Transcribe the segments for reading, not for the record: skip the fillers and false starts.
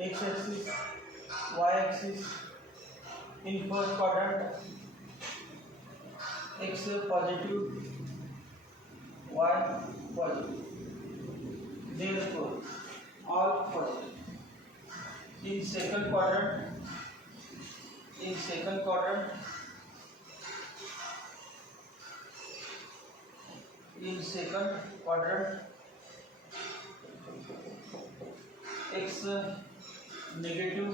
x axis, y axis. In first quadrant, x positive, y positive. Therefore, all positive. In second quadrant, in second quadrant, x negative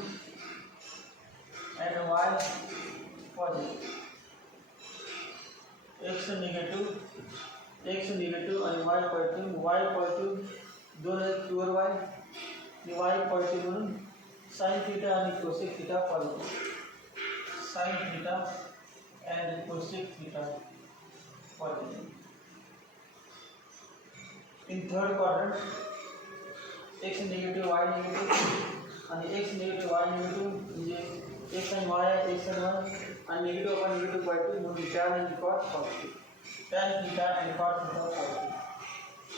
and y positive. x negative and y positive दोन आहेत pure y आणि y positive म्हणून sin theta आणि cosec theta positive. sin theta and cosec theta positive. In third quadrant, x negative y negative आणि x negative y negative म्हणजे x and y आणि negative upon negative positive म्हणून tan and cos positive. Tan theta and cos theta positive.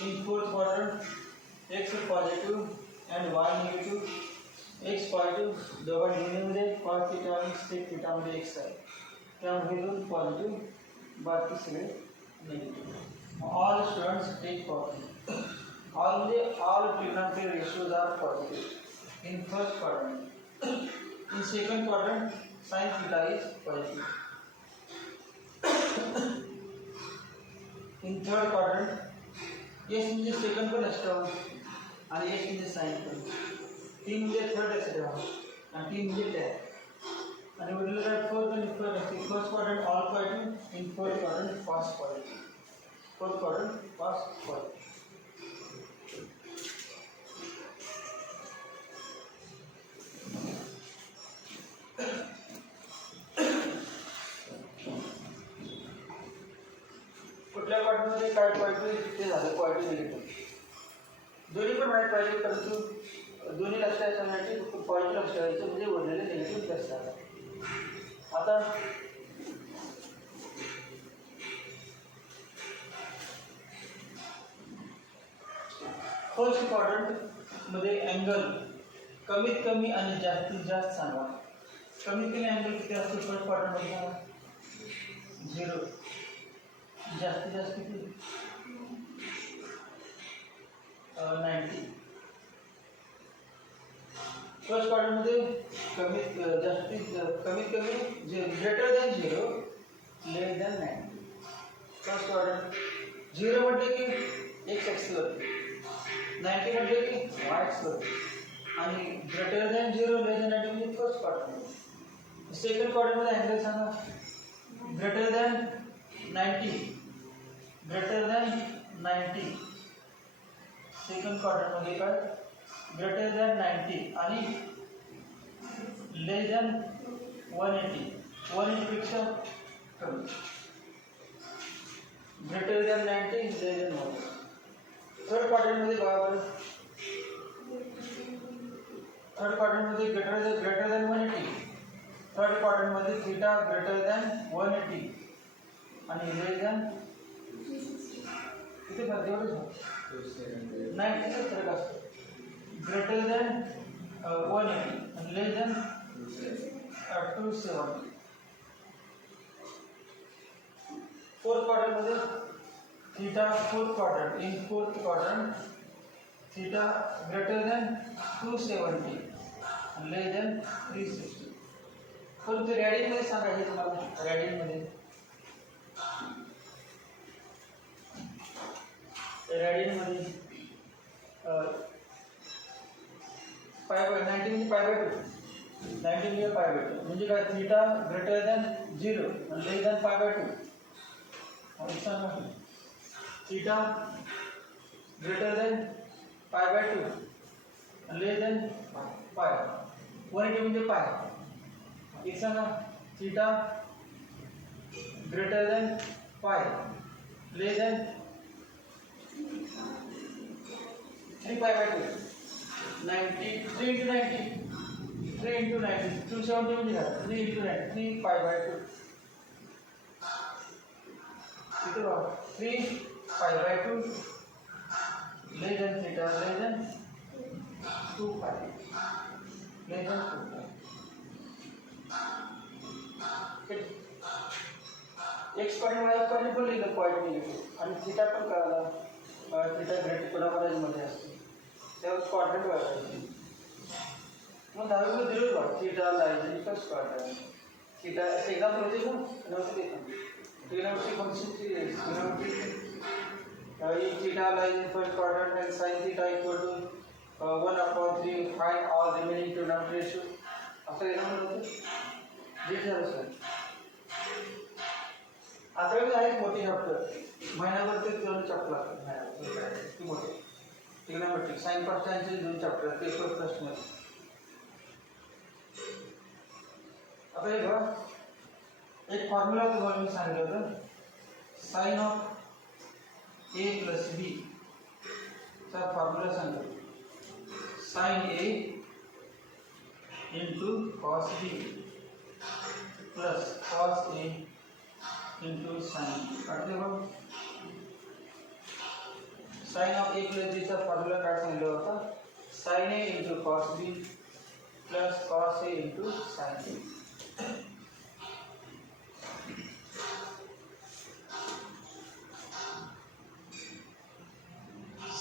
In fourth quadrant, x positive and y negative, x positive दोघां दोन्हीमध्ये cos theta आणि sec theta मध्ये x आहे त्यामध्ये दोन positive बाकी सगळे negative. All students take positive. All म्हणजे all trigonometric ratios are positive in first quadrant. In second quadrant sin theta is positive. In third quadrant x म्हणजे second पण असतं आणि x म्हणजे साइन पण. 3 म्हणजे थर्ड असतं आणि 3 म्हणजे tan. And we will look at first quadrant all positive, in fourth quadrant false positive. Fourth quadrant false positive. कुठल्या क्वाड्रंट मध्ये काय पॉझिटिव्ह ते झालं पॉझिटिव्ह निगेटिव्ह दोन्ही पण माहित पाहिजे परंतु दोन्ही लक्षात ठेवण्यासाठी पॉझिटिव्ह लक्षात ठेवायचं म्हणजे उरलेले निगेटिव्ह असतात. आता फर्स्ट क्वाड्रंट मध्ये अँगल कमीत कमी आणि जास्तीत जास्त सांगा. कमीत कमी अँगल किती असतो फर्स्ट क्वाड्रंट मध्ये? 0. जास्तीत जास्त किती? 90. फर्स्ट क्वाड्रंट मध्ये कमीत कमी ग्रेटर दॅन 0 लेस दॅन 90. फर्स्ट क्वाड्रंट 0 म्हटले की x ॲक्सिस वरती, 90 म्हटले की y ॲक्सिस वरती आणि ग्रेटर दॅन 0 लेस दॅन 90 म्हणजे फर्स्ट क्वाड्रंट. सेकंड क्वाड्रंट मध्ये अँगल सांगा. ग्रेटर दॅन 90 सेकंड क्वाड्रंट मध्ये काय ग्रेटर दॅन 90 आणि लेस दॅन 180 पेक्षा कमी. ग्रेटर दॅन 90 लेस दॅन 180. थर्ड क्वाड्रंट मध्ये बघा थर्ड क्वाड्रंट मध्ये ग्रेटर दॅन 180. थर्ड क्वाड्रंट मध्ये थीटा ग्रेटर दॅन 180 आणि लेस दॅन किती फरक एवढंच 90 चा फरक असतो. Greater than 180 and less than 270. Fourth quadrant मध्ये theta in fourth quadrant theta greater than 270 and less than 360. परंतु रेडियन मध्ये सांगा हे तुम्हाला रेडियन मध्ये पाय 90 म्हणजे काय थीटा ग्रेटर दॅन 0 आणि लेस दॅन π/2 आणि सांगा थीटा ग्रेटर दॅन π/2 आणि लेस दॅन π. 180 म्हणजे पाय. एक सांगा थीटा ग्रेटर दॅन π लेस दॅन 3π/2. 3 into 90 270 म्हणजे काय 3 into 90 3π/2 किती बघा 3π/2 less than theta less than 2π. Less than x coordinate y coordinate पण लिहिलं पॉईंट निगेटिव्ह आणि थिटा पण कळाला थिटा ग्रेटर कोलाबरेजमध्ये असते त्यावर कॉर्डिनेट वापरायचे मग दहावीमध्ये दिलं बघ थिटा लाईन कसं काढायचं थिटा एक्झाम्पल होते ना नव्हते ते ट्रिग्नोमेट्रिक फंक्शनची trigonometric theta lies in first quadrant and sin theta equal to 1/3 find all remaining trigonometric ratio असं एक्झाम्पल होतं जे झालं सर आता मी आहे मोठी चॅप्टर महिन्याभर ते दोन चॅप्टर लागतात ती मोठी ट्रिग्नोमेट्रिक साइन कॉस दोन चॅप्टर पेपर फर्स्ट मध्ये आता हे बघा एक फॉर्म्युला तुम्हाला मी सांगितलं होतं sine of a plus b चा फॉर्म्युला सांगतो sin a into cos b plus cos a into sin b काढले बघ sin of a plus b चा फॉर्म्युला काय सांगितलं होता sin a into cos b plus cos a into sin b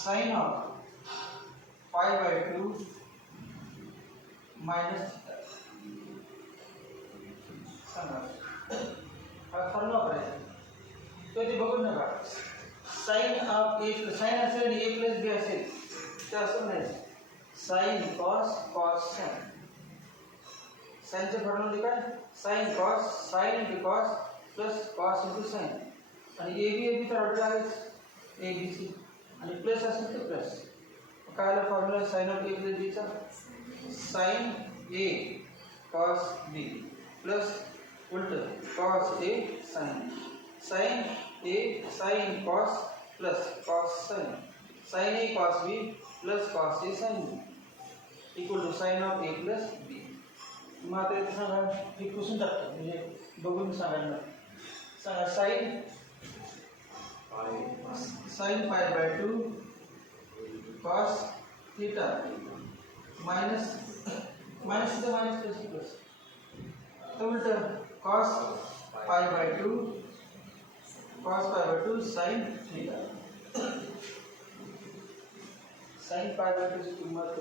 sin of pi by 2 minus theta सांगा हा formula करायचा तो ते बघून नका sin of a sin असेल a plus b असेल ते असं नाही sin cos sin sin चे फॉर्म्युला काय sin cos sin into cos plus cos into sin आणि ab तर ऑर्डर आहेच abc आणि प्लस असेल तर प्लस काय आला formula sin of a plus b चा sin a cos b plus उलट cos a sin a sin cos plus cos sin a cos b plus cos a sin b equal to sin of a plus b मग आता इथे सांगा हे पुसून टाकतो म्हणजे बघून सांगा sin pi by 2 cos theta minus theta minus plus तो उल्टा cos pi by 2 sin theta sin pi by 2 ची किंमत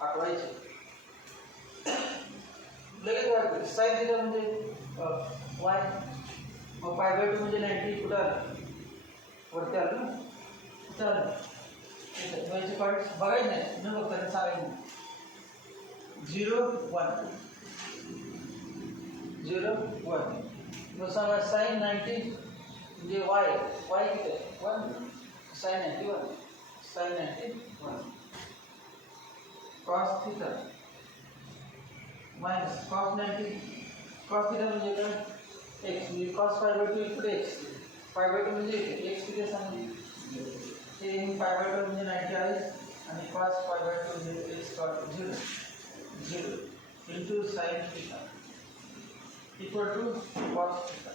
आठवायची लगेच वाटते sin theta म्हणजे y मग pi by 2 म्हणजे 90 कुठं आलं वरती आलं ना चल व्हायचे पार्ट बघायचे नाही न बघता ते सांगायचं 0 1 0 1 मग सांगा sin 90 म्हणजे y किती आहे 1 sin 91 sin 91 cos theta minus cos 90 cos theta म्हणजे काय x म्हणजे cos pi by 2 इकडे x pi by 2 म्हणजे x किती सांगितले हे pi by 2 म्हणजे 90 आहे आणि cos pi by 2 म्हणजे x cos 0 into sin theta equal to cos theta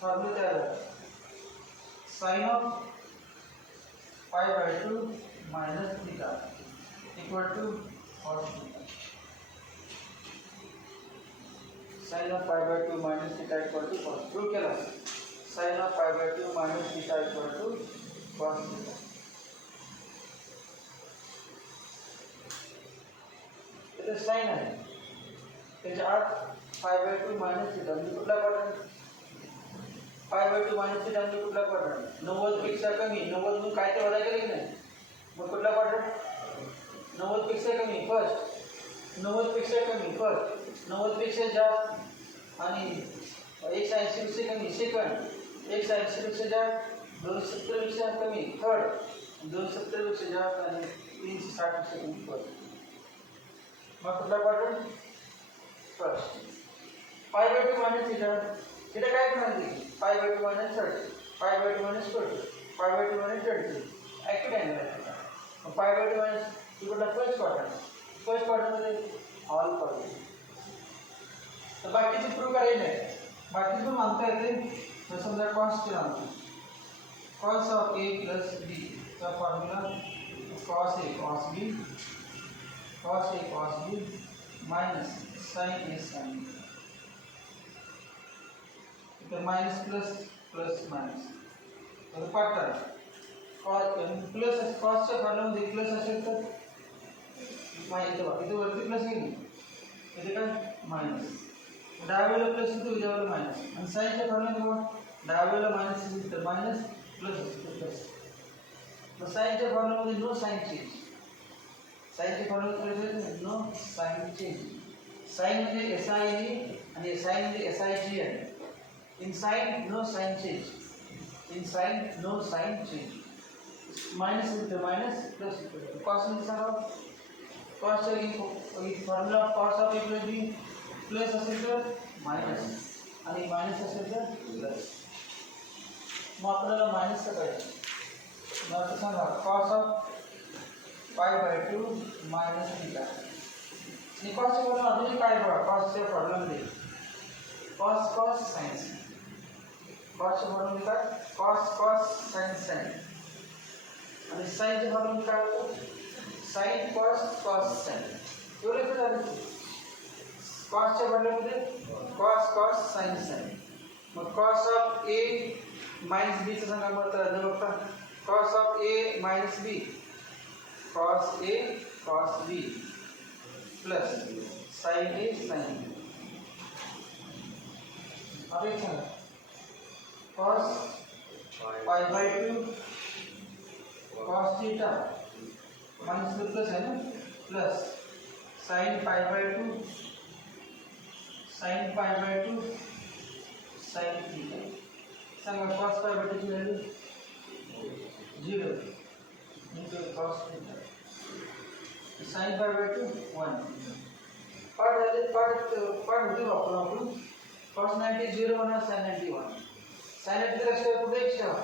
formula काय आहे sin of pi by 2 minus theta equal to cos theta sin of pi by 2 minus theta equal to cos prove केला sin of pi by 2 minus theta equal to cos theta इथे sin आहे त्याच्या आत pi by 2 minus theta म्हणजे कुठला quadrant pi by 2 minus theta म्हणजे कुठला quadrant 90 पेक्षा कमी 90 म्हणून काय ते वजा केले की नाही मग कुठला क्वाड्रंट 90 पेक्षा कमी फर्स्ट 90 पेक्षा कमी फर्स्ट 90 पेक्षा जास्त आणि 180 पेक्षा कमी सेकंड 180 पेक्षा जास्त 270 पेक्षा कमी थर्ड 270 पेक्षा जास्त आणि 360 पेक्षा कमी फर्स्ट मग कुठला quadrant first pi by 2 minus theta theta काय म्हणाली pi by 2 minus 30 pi by 2 minus 40 pi by 2 minus 30 accurate angle आहे मग pi by 2 minus इकडला फर्स्ट क्वाड्रंट मध्ये ऑल क्वाड्रंट तर बाकीचे प्रूव्ह करायचे नाही बाकी पण मानता येते तर समजा कॉस चे मानतो cos of a plus b चा formula cos a cos b cos A cos B minus sin A sin B. इथे माइनस प्लस माइनस आता पाठ करा कॉस प्लस कॉसच्या फॉर्म्युलामध्ये प्लस असेल तर माइनस इथे वरती प्लस येईल इथे काय माइनस डावीला प्लस इथे उजव्याला माइनस आणि साइनच्या फॉर्म्युलामध्ये डावीला माइनस असेल तर माइनस प्लस असेल प्लस मग साइनच्या फॉर्म्युलामध्ये नो साइन चेंज साइनच्या फॉर्म्युलामध्ये नो साइन चेंज साइन म्हणजे SI आणि साइन म्हणजे SIG आहे in sin no sign change in sin no sign change minus with the minus plus with the cos is cos formula cos of A plus B plus असेल तर minus आणि minus असेल तर plus मग आपल्याला minus चा करायचं मग आता सांगा cos of pi by 2 minus theta आणि cos चे फॉर्म्युला अजून काय बघा cos चे फॉर्म्युला मध्ये cos sin cos चे फॉर्म्युला काय cos sin आणि sin चे फॉर्म्युला काय होतं sin cos sin एवढे तर झाले cos च्या फॉर्म्युलामध्ये cos sin मग cos of A minus B चा सांगा मग तर बघता cos of A minus B cos A cos B plus sin A sin B अब एक सांगा cos pi by 2 cos theta minus plus है ना plus sin pi by 2 sin pi by 2 sin theta सांगा cos pi by 2 की value 0 into cos theta sin pi by 2 1 part होती वापरून cos 90 0 होणार sin 90 1 sin 90 लक्षात पुढे एक ठेवा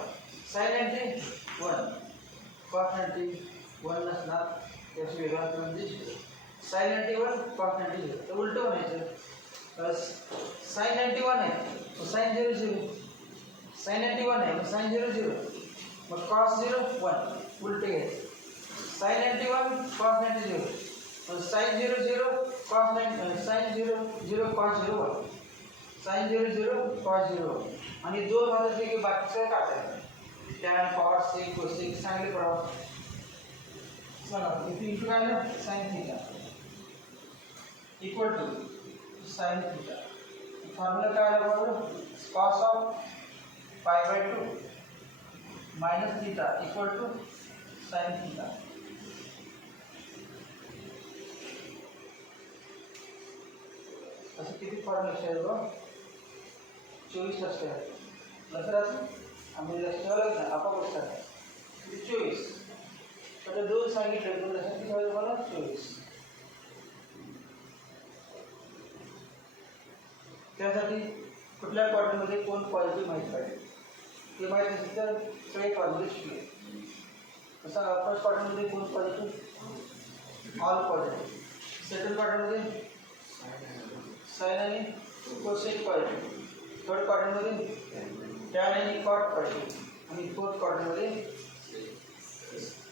sin 90 1 cos 90 1 नसणार त्याची वेगळा म्हणजे sin 91 cos 90 तर उलट होण्याचं sin 91 आहे तो sin 0 0 sin 91 आहे मग sin 0 0 मग cos 0 1 उलटे घ्यायचे sin 91 cos 90 0 मग sin 0 0 cos 90 sin 0 0 cos 0 1 sin 0 0 cos 0 आणि दोन वादाचे की बाकीचं काढायचं tan cos sec cosec चांगले पडावं चला इथे इनटू काय ना sin theta equal to sin theta formula काय आला बरोबर cos of pi by 2 minus theta equal to sin theta असं किती फॉर्म्युला आहे बघा 24 लक्षात लक्षात आम्ही लक्षात ना आपण बघता 24 तर दोन सांगितले दोन लक्षात किती व्हायचं मला 24 त्यासाठी कुठल्या क्वाड्रंटमध्ये कोण पॉझिटिव्ह माहिती पाहिजे ते माहिती असेल तर सगळे पॉझिटिव्ह शिकले तसा फर्स्ट क्वाड्रंटमध्ये कोण पॉझिटिव्ह ऑल पॉझिटिव्ह सेकंड क्वाड्रंटमध्ये साइन आणि कोसेक पॉझिटिव्ह थर्ड क्वाड्रंटमध्ये टॅन आणि कॉट पॉझिटिव्ह आणि फोर्थ क्वाड्रंटमध्ये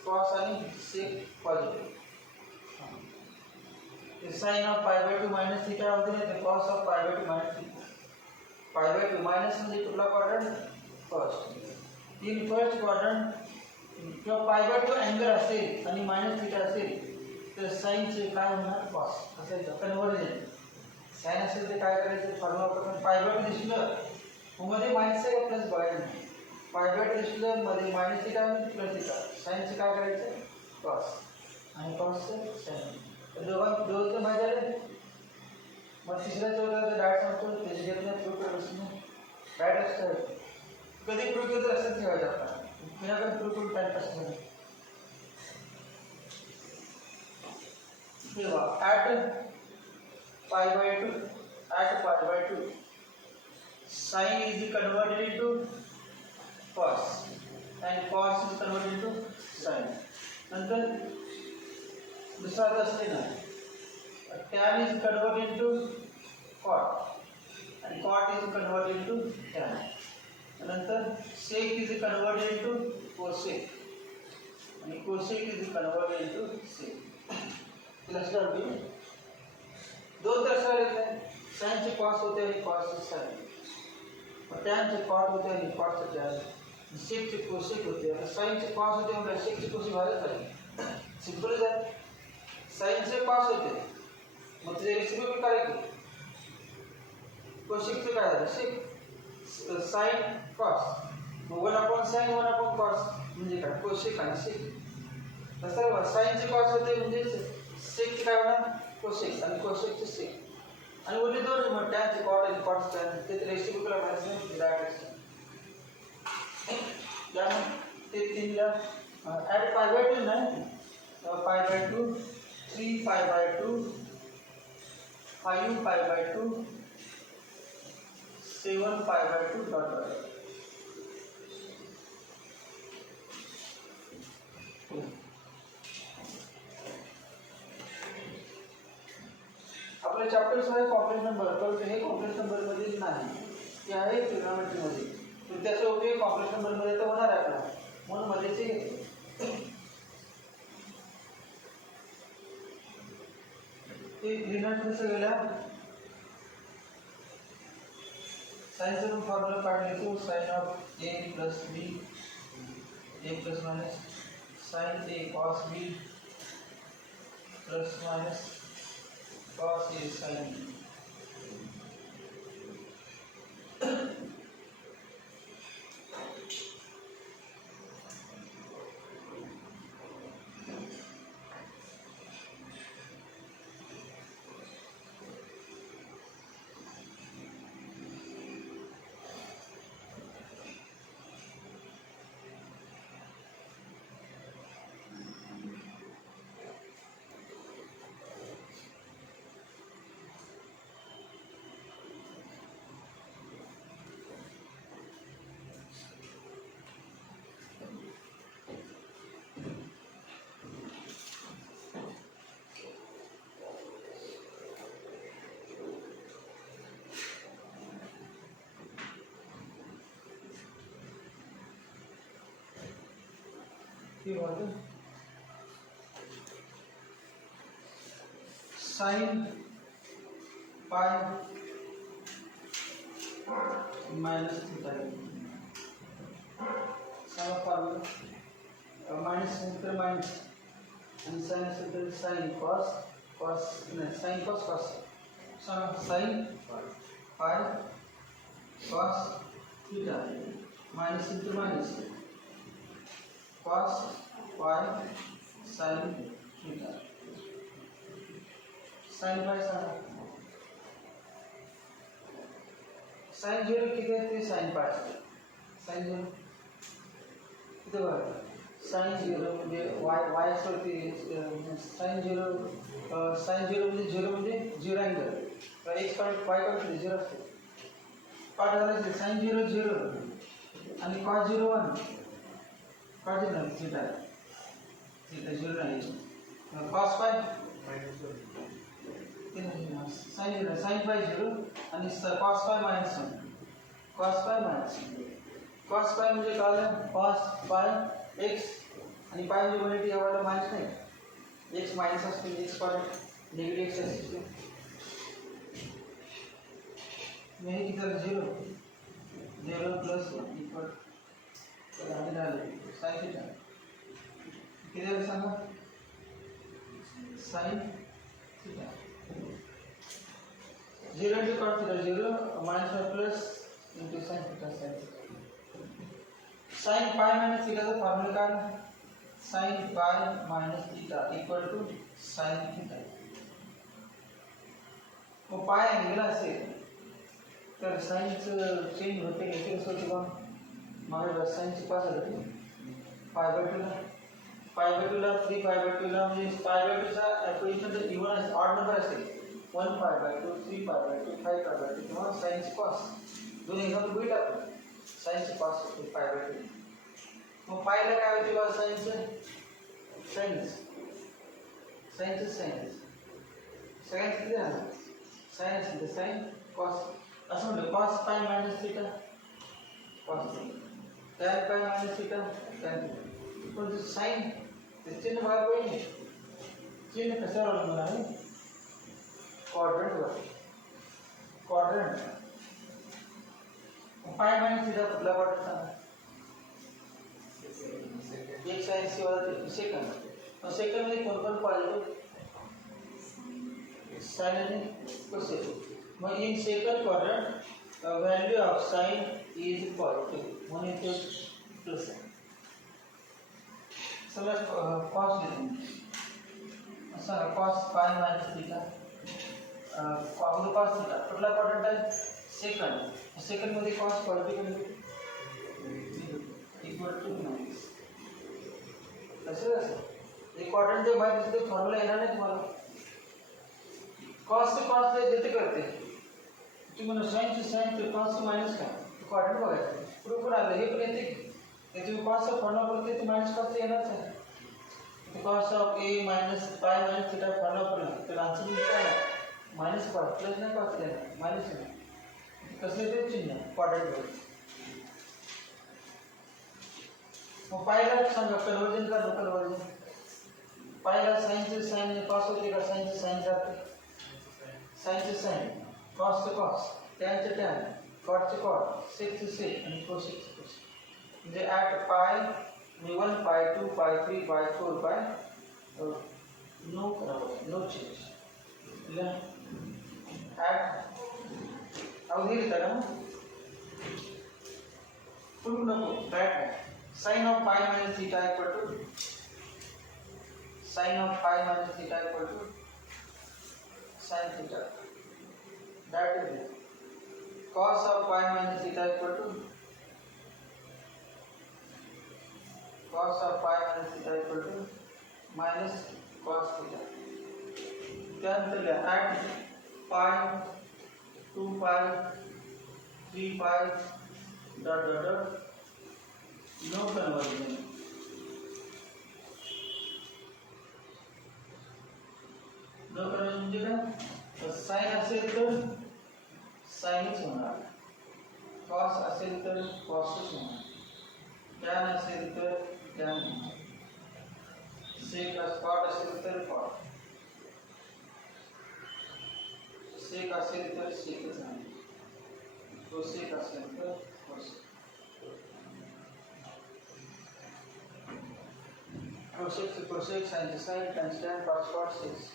कॉस आणि sec positive sine of pi by 2 minus theta होते हैं तो cos of pi by 2 minus theta pi by 2 minus म्हणजे कुठला quadrant first in first quadrant किंवा पाई बाय 2 अँगल असेल आणि माइनस थीटा असेल तर साइन चे काय होणार कॉस असेल कन्वर्जन साइन असेल तर काय करायचं फॉर्म्युला वापरून पाई बाय 2 दिसलं मध्ये माइनस आहे प्लस बघायचं पाई बाय 2 दिसलं मध्ये माइनस थीटा आणि प्लस थीटा साइन चे काय करायचं कॉस आणि कॉस चे साइन दोन माहिती झाले मग तिसऱ्या चौथ्याचा डायट सांगतो त्याची घेतल्या प्रूफ करत डायट असतं कधी प्रूफ केलं तर असंच ठेवायचं आपल्याला कुणाकडे प्रूफ करून टाईम असतं तेव्हा at pi by 2 at pi by 2 sine is converted into cos and cos is converted into sine नंतर दूसरा असते ना tan is converted into cot and cot is converted into tan नंतर sec is converted into cosec आणि cosec is converted into sec लक्षात ठेवा दोन तर सरळ येतात साइनचे कॉस होते आणि कॉसचे साइन टॅनचे कॉट होते आणि कॉटचे टॅन सेकचे कोसेक होते आता साइनचे कॉस होते म्हणजे सेकचे कोसेक व्हायलाच पाहिजे सिंपलच आहे साइनचे कॉस होते मग त्याचे रेसिप्रोकल करायचे कोसेकचे काय झालं सेक साइन कॉस मग 1 साइन 1 कॉस म्हणजे काय कोसेक आणि सेक तसं साइनचे कॉस होते म्हणजे सेकचे काय होणार कोसेक आणि कोसेकचे सेक आणि उरले दोन मग टॅनचे कॉट आणि कॉटचे टॅन ते रेसिप्रोकल करायचं नाही डायरेक्ट त्यामुळे ते तीनला ॲड पाय बाय 2 नाही पाय बाय 2 3 पाय बाय 2 5 पाय by 2 7 pi by 2 dot dot आपल्या चॅप्टर्स आहे कॉम्प्लेक्स नंबर परंतु हे कॉम्प्लेक्स नंबर मध्ये नाही ते आहे ट्रिग्नोमेट्री मध्ये तर त्याचा उपयोग कॉम्प्लेक्स नंबर मध्ये तर होणार आहे आपला म्हणून मध्ये ते घेतले ते लिहिण्यात कसं गेलं साइनचा फॉर्म्युला काढले तो sine of A plus B A plus minus sine A cos B plus minus cos A sine B sine pi minus theta sine formula minus into minus and sin into sin cos cos sin cos cos sin pi cos theta minus into minus cos pi sin theta sin pi sin 0 किती आहे ते sin pi sin 0 किती बघा sin 0 म्हणजे y वरती sin 0 म्हणजे 0 म्हणजे 0 angle तर x पॉइंट y पॉइंट 0 असते पाठ झाले sin 0 0 आणि cos 0 1 cos 0 थीटा थीटा 0 नाही cos pi sin 0 sin pi 0 आणि cos pi minus 1 cos pi minus 1 cos pi म्हणजे काय आलं cos pi x आणि pi म्हणजे कोणती याला माइनस नाही x माइनस असते x पॉइंट निगेटिव्ह x असते म्हणजे किती झालं 0 0 प्लस 1 इक्वल तर आधी झालं sin थीटा किती झालं सांगा sin theta 0 into cos theta 0 minus 1 plus into sin theta sin pi minus theta का फॉर्मूला काय sin pi minus theta equal to sin theta मग पाय अँगल असेल तर साइनचं चेंज होते की कसं होते बघ माझ्या साइनची पास होते पाय बाय 2 ला 3 पाय बाय 2 ला म्हणजे पाय बाय 2 चा कोइफिशिएंट जर इव्हन ऑड नंबर असेल 1 पाय बाय 2 3 पाय बाय 2 5 पाय बाय 2 किंवा साइनची पास दोन एक्झाम्पल बघितलं आपण साइनची पास होते पाय बाय 2 मग पायला काय होते बघा साइनचं साइन्स सगळ्यांचं किती झालं सायन्स इथं साइन कॉस असं म्हणलं cos pi minus theta cos tan pi minus theta tan पण साइन ते चिन्ह बाहेर पडले चिन्ह कशावर अवलंबून आहे? क्वाड्रंटवर. क्वाड्रंट पाय मायनस थिटा कुठला क्वाड्रंट सांगा? एक साइन सी वाला सेकंड. सेकंड मध्ये कोण पॉझिटिव्ह साइन आणि कोसेक. मग in second quadrant value of sine is positive म्हणून इथे प्लस आहे. समजा कॉस घेतो सांगा cos pi minus theta cos theta कुठला क्वाड्रंट आहे? सेकंड. सेकंड मध्ये cos positive equal to minus. असं एक क्वाड्रंट जे बाहेर दिसते फॉर्म्युला येणार नाही तुम्हाला. कॉस से कॉस ले देते करते तुम्ही म्हणून साइन से साइन ते कॉस से मायनस काय क्वाड्रंट बघायचं बरोबर आलं. हे पण येते की तुम्ही कॉस चा फॉर्म्युला बोलते ते मायनस कॉस येणारच आहे. Cos of A minus pi minus theta formula बोलला तर आन्सर काय आहे? मायनस कॉस प्लस नाही कॉस येणार मायनस येणार. कसले ते चिन्ह क्वाड्रंट वर. मग पायला सांगा कन्वर्जन का नो कन्वर्जन? पायला साइन से साइन कॉस होते का साइन से साइन जाते? साइन से साइन कॉस से कॉस टॅन से टॅन कॉट से कॉट सेक से सेक आणि कोसेक से कोसेक. म्हणजे at pi 1 pi 2 pi 3 pi 4 pi no conversion no change. At अवधी लिहिता ना फुल नको बॅट आहे. Sin of pi minus theta equal to sin of pi minus theta equal to sin theta. That is it. Cos of pi minus theta equal to cos of pi minus theta equal to minus cos theta. त्यानंतर लिहा at pi 2 pi 3 pi dot dot dot no conversion. No conversion म्हणजे काय? Sign असेल तर साइनच होणार, cos असेल तर कॉसच होणार, टॅन असेल तर टॅन होणार, सेक कॉट असेल तर कॉट, सेक असेल तर सेकच होणार, कोसेक असेल तर cosec. Cosec to cosec, sin to sin, tan to tan, cos to cos, 6.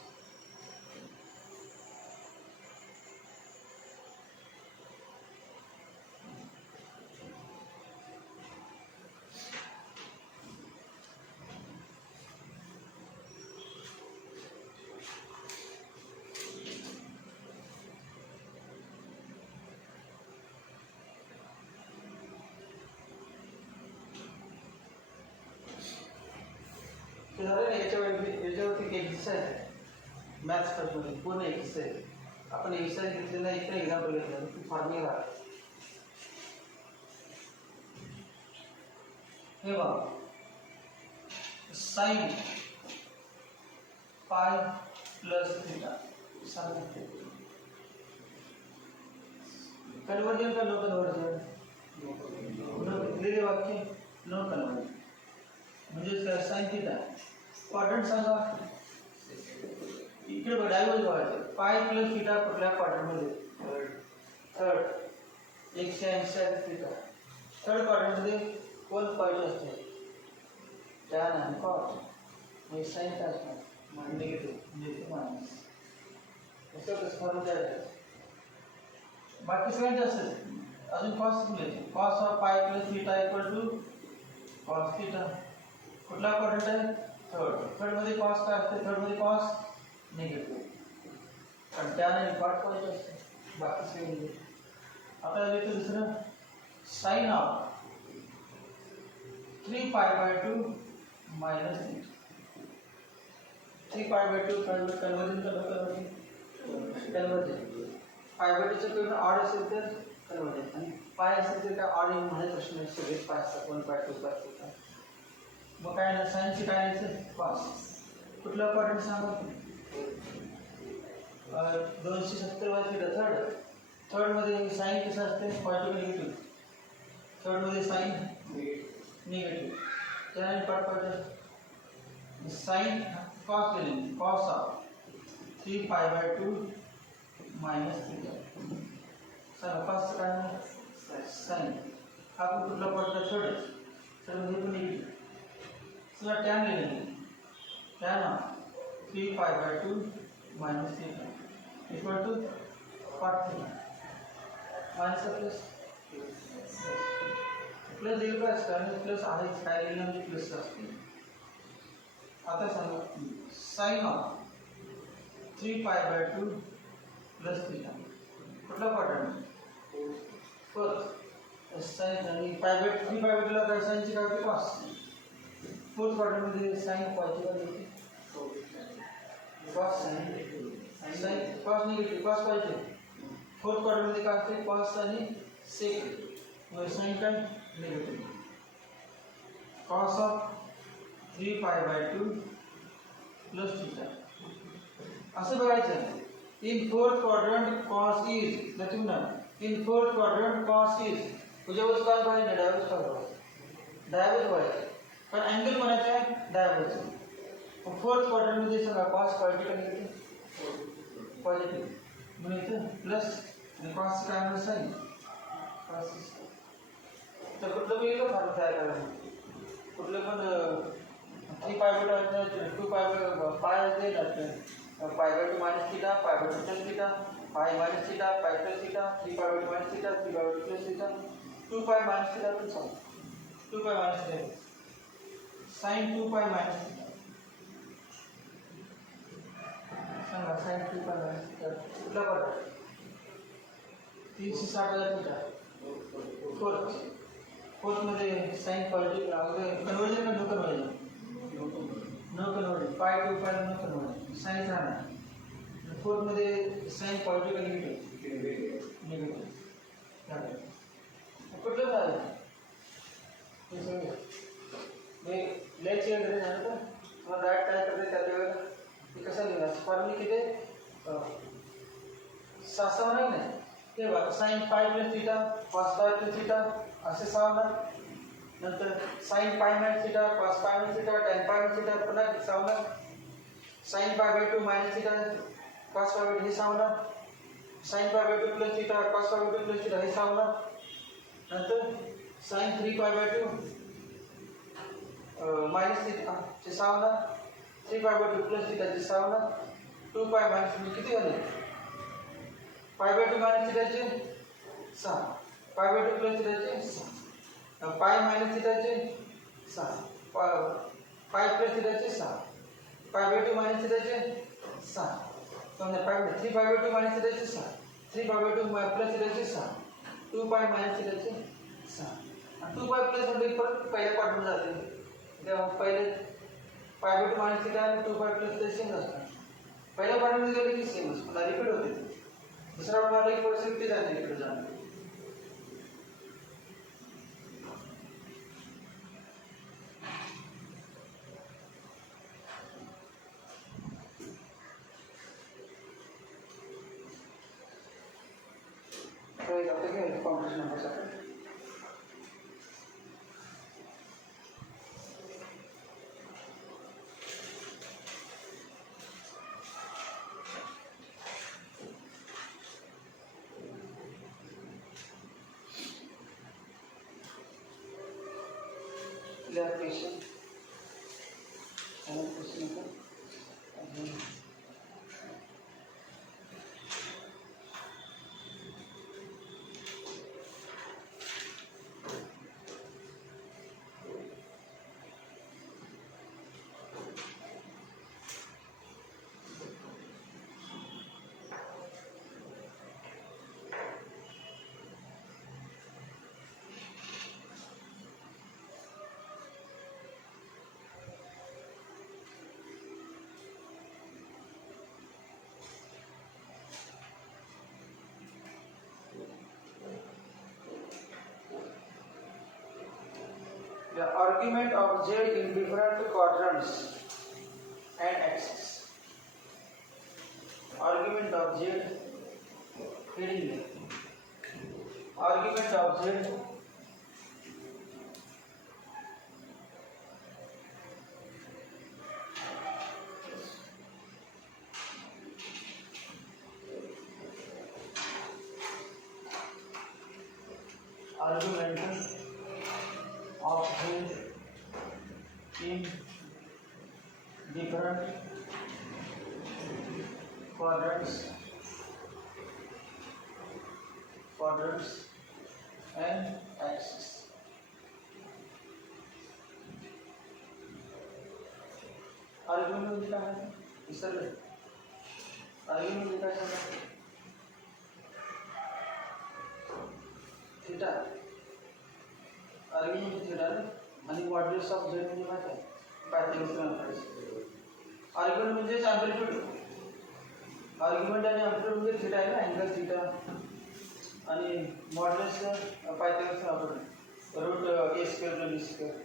याच्यावरती एक्सरसाइज आहे मॅथ्स मध्ये पूर्ण एक्सरसाइज. आपण एक्सरसाइज घेतलेला इकडे एक्झाम्पल घेतलं की फॉर्म्युला हे बघा साइन पाय प्लस थीटा सांगते कन्वर्जन का नो कन्वर्जन? दिलेले वाक्य नो कन्वर्जन म्हणजे साइन थीटा क्वाड्रंट सांगा इकडे डायव्हर्ज बघायचं. पाय प्लस थीटा कुठल्या क्वाड्रंट मध्ये? थर्ड. 180 थीटा थर्ड क्वाड्रंट मध्ये कोण पॉइंट असते? टॅन आणि कॉट. म्हणजे साइन काय असणार? निगेटिव्ह म्हणजे मायनस. असं कसं करून द्यायचं. बाकी सगळ्यांचे असेल. अजून कॉस मिळेल. Cos of pi plus theta equal to cos theta. कुठला क्वाड्रंट आहे? थर्ड. थर्ड मध्ये कॉस काय असते? थर्ड मध्ये कॉस निगेटिव्ह आणि त्याने कॉट पॉइंट असते. बाकी सगळे निगेटिव्ह. आता येतो दुसरं साइन ऑफ 3 पाय बाय 2 मायनस 3 पाय बाय 2 कन्वर्जन कन्वर्जन पाय बाय 2 चं पेपर ऑड असेल तर कन्वर्जन आणि पाय असेल तर काय ऑड म्हणत प्रश्न नाही. सगळे पाय असतात 1 पाय 2 पाय 3 पाय. मग काय ना साइनची काय असेल? कॉस. कुठला क्वाड्रंट सांगा? 270 बाय थीटा थर्ड. थर्ड मध्ये साइन कसं असते? Positive negative. थर्ड मध्ये साइन निगेटिव्ह त्याने कॉट पॉइंट साइन कॉस ले लेंगे, कॉस ऑफ 3π/2 माइनस थीटा। चला फर्स्ट काय साइन हा कुठला पडला छोटे तर हे पण निगेटिव्ह। चला टॅन ले लेंगे, tan of 3π/2 minus theta equal to cot theta minus plus plus दिलं का असतं प्लस आहेच काय लिहिलं म्हणजे प्लस असते। आता सांगा साइन ऑफ 3π/2 प्लस थीटा कुठला क्वाड्रंट फोर्थ साइन आणि π/3 ला काय साइनची काय होती कॉस फोर्थ क्वाड्रंट मध्ये साइन कॉसची काय होती cos sine cos negative cos पाहिजे फोर्थ क्वाड्रंट मध्ये काय असते कॉस आणि सेक व साइन काय negative cos of 3π/2 plus theta असं बघायचं। In fourth quadrant cos is लक्षात ना in fourth quadrant cos is तुझ्यावर काय पाहिजे डायव्हर्स करायचं डायव्हर्स व्हायचं पण अँगल कोणाचा आहे डायव्हर्स फोर्थ क्वाड्रंट मध्ये सांगा कॉस पॉझिटिव्ह निगेटिव्ह पॉझिटिव्ह म्हणून इथं प्लस आणि कॉस काय म्हणून साइन कॉस तर कुठलं पण येईल फरक तयार करायला कुठलं पण 3π/2 पाय देईल π/2 minus theta π/2 plus theta pi minus theta pi plus theta 3π/2 minus theta 3π/2 plus theta 2π minus theta पण सांग 2π minus theta sine 2π minus theta सांगा साइन 2π माइनस थीटा कुठला पडला 360,000 थीटा फोर्थ मध्ये साइन पॉझिटिव्ह कन्वर्जन का no conversion no conversion π/2 no conversion sine राहणार fourth मध्ये sine positive negative कुठलं झालं हे सगळं मी लेच वगैरे झालं तर मला डायरेक्ट काय करते त्या वेळेला ते कसं लिहिणार फॉर्म्युला किती सहा नाही ना ते बघा sine π plus theta cos π plus theta असे सहा नंतर sine π minus theta cos π minus theta tan π minus theta पुन्हा सावणार साइन π/2 माइनस थीटा कॉस π/2 हे सावणार sine π/2 plus theta cos π/2 plus theta हे सावणार नंतर साइन 3π/2 माइनस थीटा हे सावणार 3π/2 प्लस थीटा हे सावणार 2π माइनस किती झाले π/2 माइनस थीटाचे 6 π/2 प्लस थीटाचे 6 पाय माइनस थीटाचे 6 पाय प्लस थीटाचे 6 π/2 माइनस थीटाचे 6 समजा 3π/2 माइनस थीटाचे 6 3π/2 प्लस थीटाचे 6 2π माइनस थीटाचे 6 2π प्लस म्हणजे परत पहिल्या क्वाड्रंट जाते तेव्हा पहिले π/2 माइनस थीटा आणि 2π प्लस ते सेम असतात पहिल्या क्वाड्रंट मध्ये गेले की सेम असतात रिपीट होते दुसरा क्वाड्रंट एक परसेंट ते जाते इकडे जाते कॉम्पिटिशन हो सकता है question the argument of Z in different quadrants and axes. Argument of Z heading. Argument of Z argument of z in different quadrants and axes. Argument म्हणजे काय आहे विसरले आर्ग्युमेंट म्हणजे काय सांगा थीटा आर्ग्युमेंट म्हणजे थीटा आणि मॉड्युलस ऑफ झेड म्हणजे काय आहे पायथागोरस आर्ग्युमेंट म्हणजे अँप्लिट्यूड आर्ग्युमेंट आणि अँप्लिट्यूड म्हणजे थीटा आहे ना अँगल थीटा आणि मॉड्युलस पायथागोरस वापरणे root a square plus b square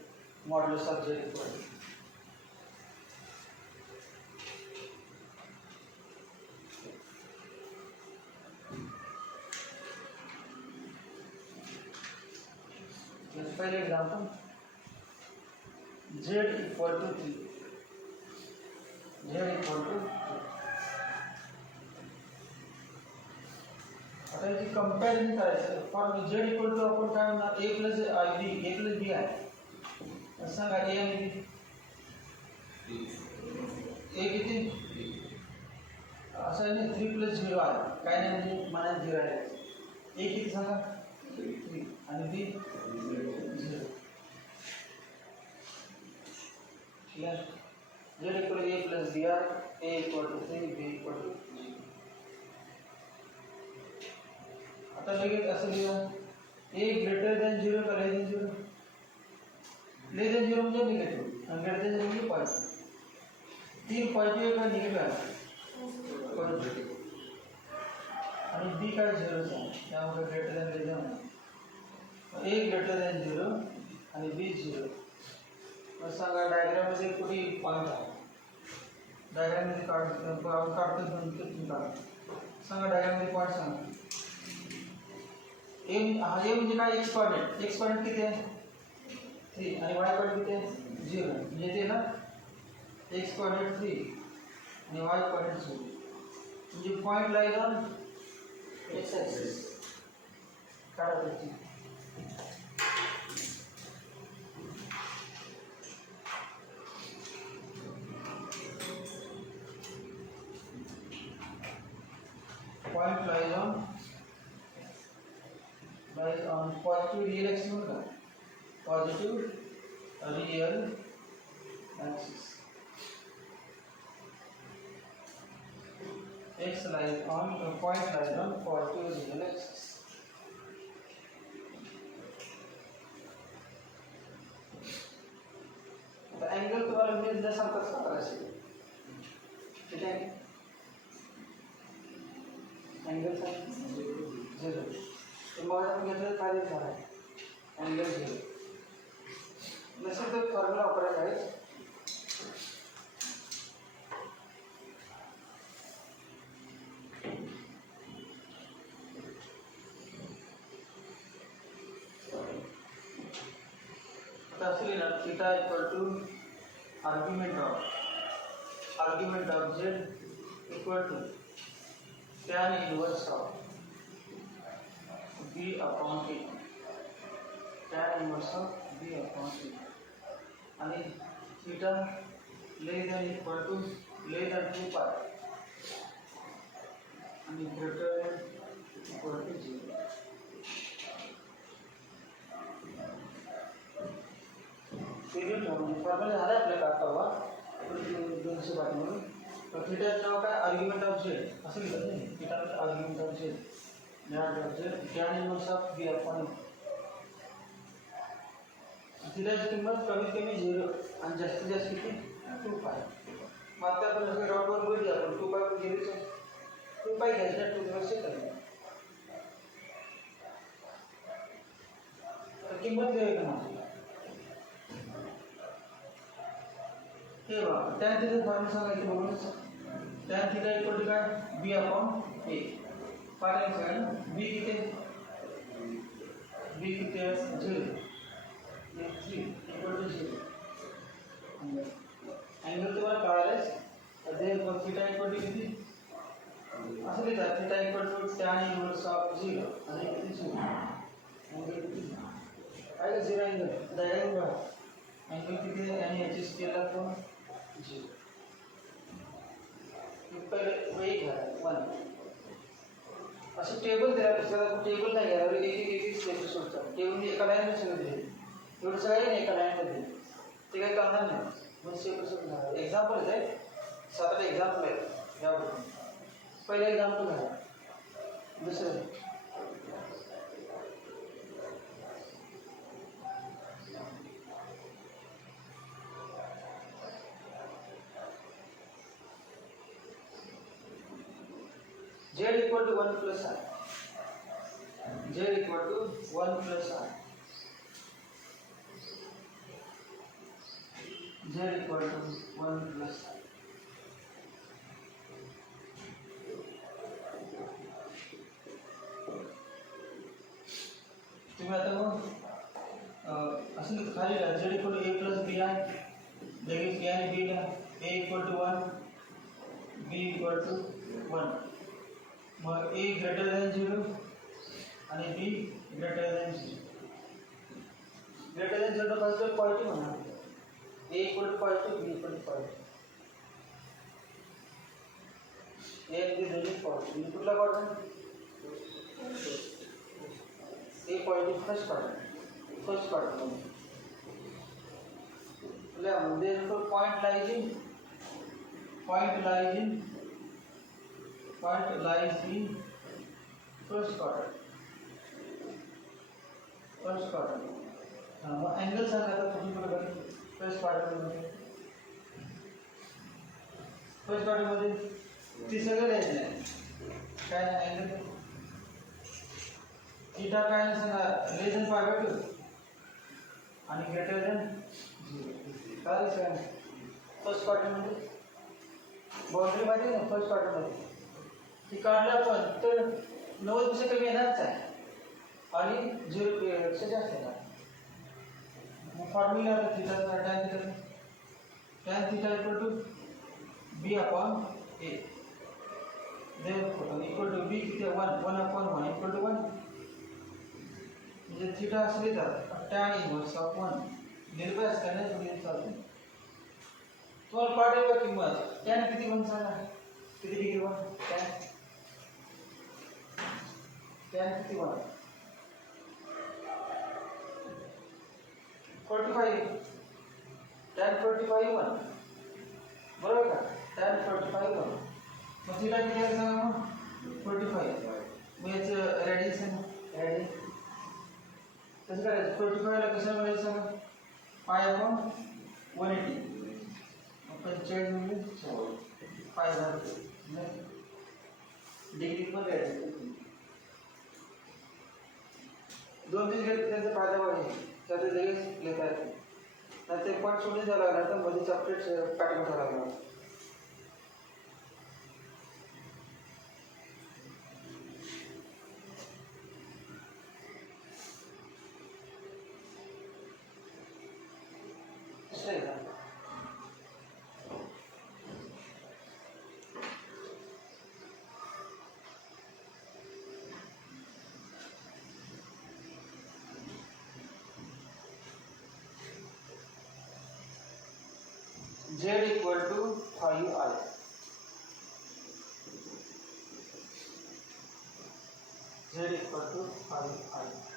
modulus of Z equal पहले example z equal to 3 z equal to आता याची कंपॅरिझन करायचं फॉर z इक्वल टू आपण काय म्हणणार a प्लस b आहे सांगा a आणि b a किती असं आहे ना 3 प्लस 0 आहे काय नाही म्हणजे मनात 0 आहे a किती सांगा 3 आणि b 0 clear z equal a plus b r a equal to 3 b equal to 0 आता लगेच असं लिहा a ग्रेटर दॅन 0 का लेस दॅन 0 लेस दॅन 0 म्हणजे निगेटिव्ह आणि ग्रेटर दॅन 0 म्हणजे पॉझिटिव्ह 3 पॉझिटिव्ह का निगेटिव्ह आहे पॉझिटिव्ह आणि b काय 0 आहे त्यामुळे greater than less than a greater than 0 आणि b 0 मग सांगा डायग्राम मध्ये कुठे पॉइंट आहे डायग्राम मध्ये काढतो सांगा डायग्राम मध्ये पॉइंट सांगा a म्हणजे काय x कोऑर्डिनेट किती आहे 3 आणि y कोऑर्डिनेट किती आहे 0 म्हणजे ते ना x कोऑर्डिनेट 3 आणि y कोऑर्डिनेट 0 म्हणजे point lies on x axis काढा त्याची point lies on positive real axis होगा positive real axis x lies on point lies on positive real axis the angle तुम्हाला मी जसा कसं करायचं ठीक आहे एंगल साइन 0 तो मग आपण घेतलं काय दिसणार आहे एंगल 0 नसेल तर फॉर्म्युला वापरायचा आहे आता असले ना theta equal to argument of z equal to tan inverse of b upon a tan inverse of b upon a and theta less than equal to less than 2 pi and greater than equal to 0 serial म्हणजे formula झाला आपल्याला आता हवा 200 बाकी म्हणून थीटाचं नाव काय argument of Z असं लिहिलं नाही थीटाचं argument of z tan inverse of b upon थीटाची किंमत कमीत कमी 0 आणि जास्तीत जास्त किती 2 पाय मग आता आपण असं राऊंडवर बोलूया आपण 2 पाय गेलीच 2 पाय घ्यायच्या 2 दिवस कमी तर किंमत काय का हे बघा tan थीटा फॉर्म्युला सांगायचं बघूनच tan थीटा इक्वल टू काय b अपॉन a पाहिलं सगळं b किती आहे 0 3 इक्वल टू 0 अँगल तुम्हाला कळालंच तर ते थीटा इक्वल टू किती असं लिहितात theta equal to tan inverse of 0 आणि किती 0 काय झिरो अँगल डायरेक्ट बघा अँगल किती आहे आणि याची स्केल आपण झिरो पहिले वेग घ्या वन असं टेबल दिला पुस्तकात टेबल नाही घ्यायला एक स्टेप सोडतात टेबल एका लाईनमध्ये सगळं दिले एवढं सगळं आहे नाही एका लाईनमध्ये ते काही करणार नाही मग स्टेप सोडून एक्झाम्पल आहे साधारण एक्झाम्पल आहे याबद्दल पहिलं एक्झाम्पल घ्या दुसरं z equal to 1 plus I. Z equal to 1 plus I. Z equal to 1 plus I. तुम्ही आता मग असं खाली z equal to a plus bi लगेच a आणि b ला a equal to 1 b equal to 1 मग a greater than 0 आणि b greater than 0 greater than 0 पासून पॉझिटिव्ह म्हणा a equal to positive b equal to positive a and b दोन्ही positive इनपुटला quadrant a positive first quadrant मध्ये point lies in first quadrant. मग angle सांगा आता कुठे बरोबर फर्स्ट क्वाड्रंट मध्ये ती सगळं द्यायचं नाही काय नाही अँगल थीटा काय नाही सांगा लेस दॅन पाय/2 आणि ग्रेटर दॅन 0 काय सांगा फर्स्ट क्वाड्रंट मध्ये बाउंड्री मध्ये ना फर्स्ट क्वार्टर मध्ये ती काढला पण तर 90% कमी येणारच आहे आणि 0 पेक्षा जास्त येणार मग फॉर्म्युला आता theta tan theta equal to b upon a therefore equal to b किती 1 upon 1 equal to 1 म्हणजे थीटा असले तर tan इन्व्हर्स ऑफ 1 निर्भय असताना तुम्ही चालते तुम्हाला पाठायला किंमत tan किती बन सांगा किती डिग्री बन tan किती बन 45 tan 45 बन बरोबर का tan 45 बन मग थीटा किती आहे सांगा मग 45 मग याचं रेडियस कसं करायचं 45 ला कसं मिळायचं सांगा पाय अपॉन 180 45 म्हणजे पाय झालं डिग्री पण द्यायचं 2-3 घेतले त्यांचा फायदा वाढेल त्याचे लगेच घेता येते तर ते पॉईंट सोडून जावं लागणार तर मध्ये सेपरेट पॅटर्न करावं लागणार Z equal to 5I. Z equal to 5I.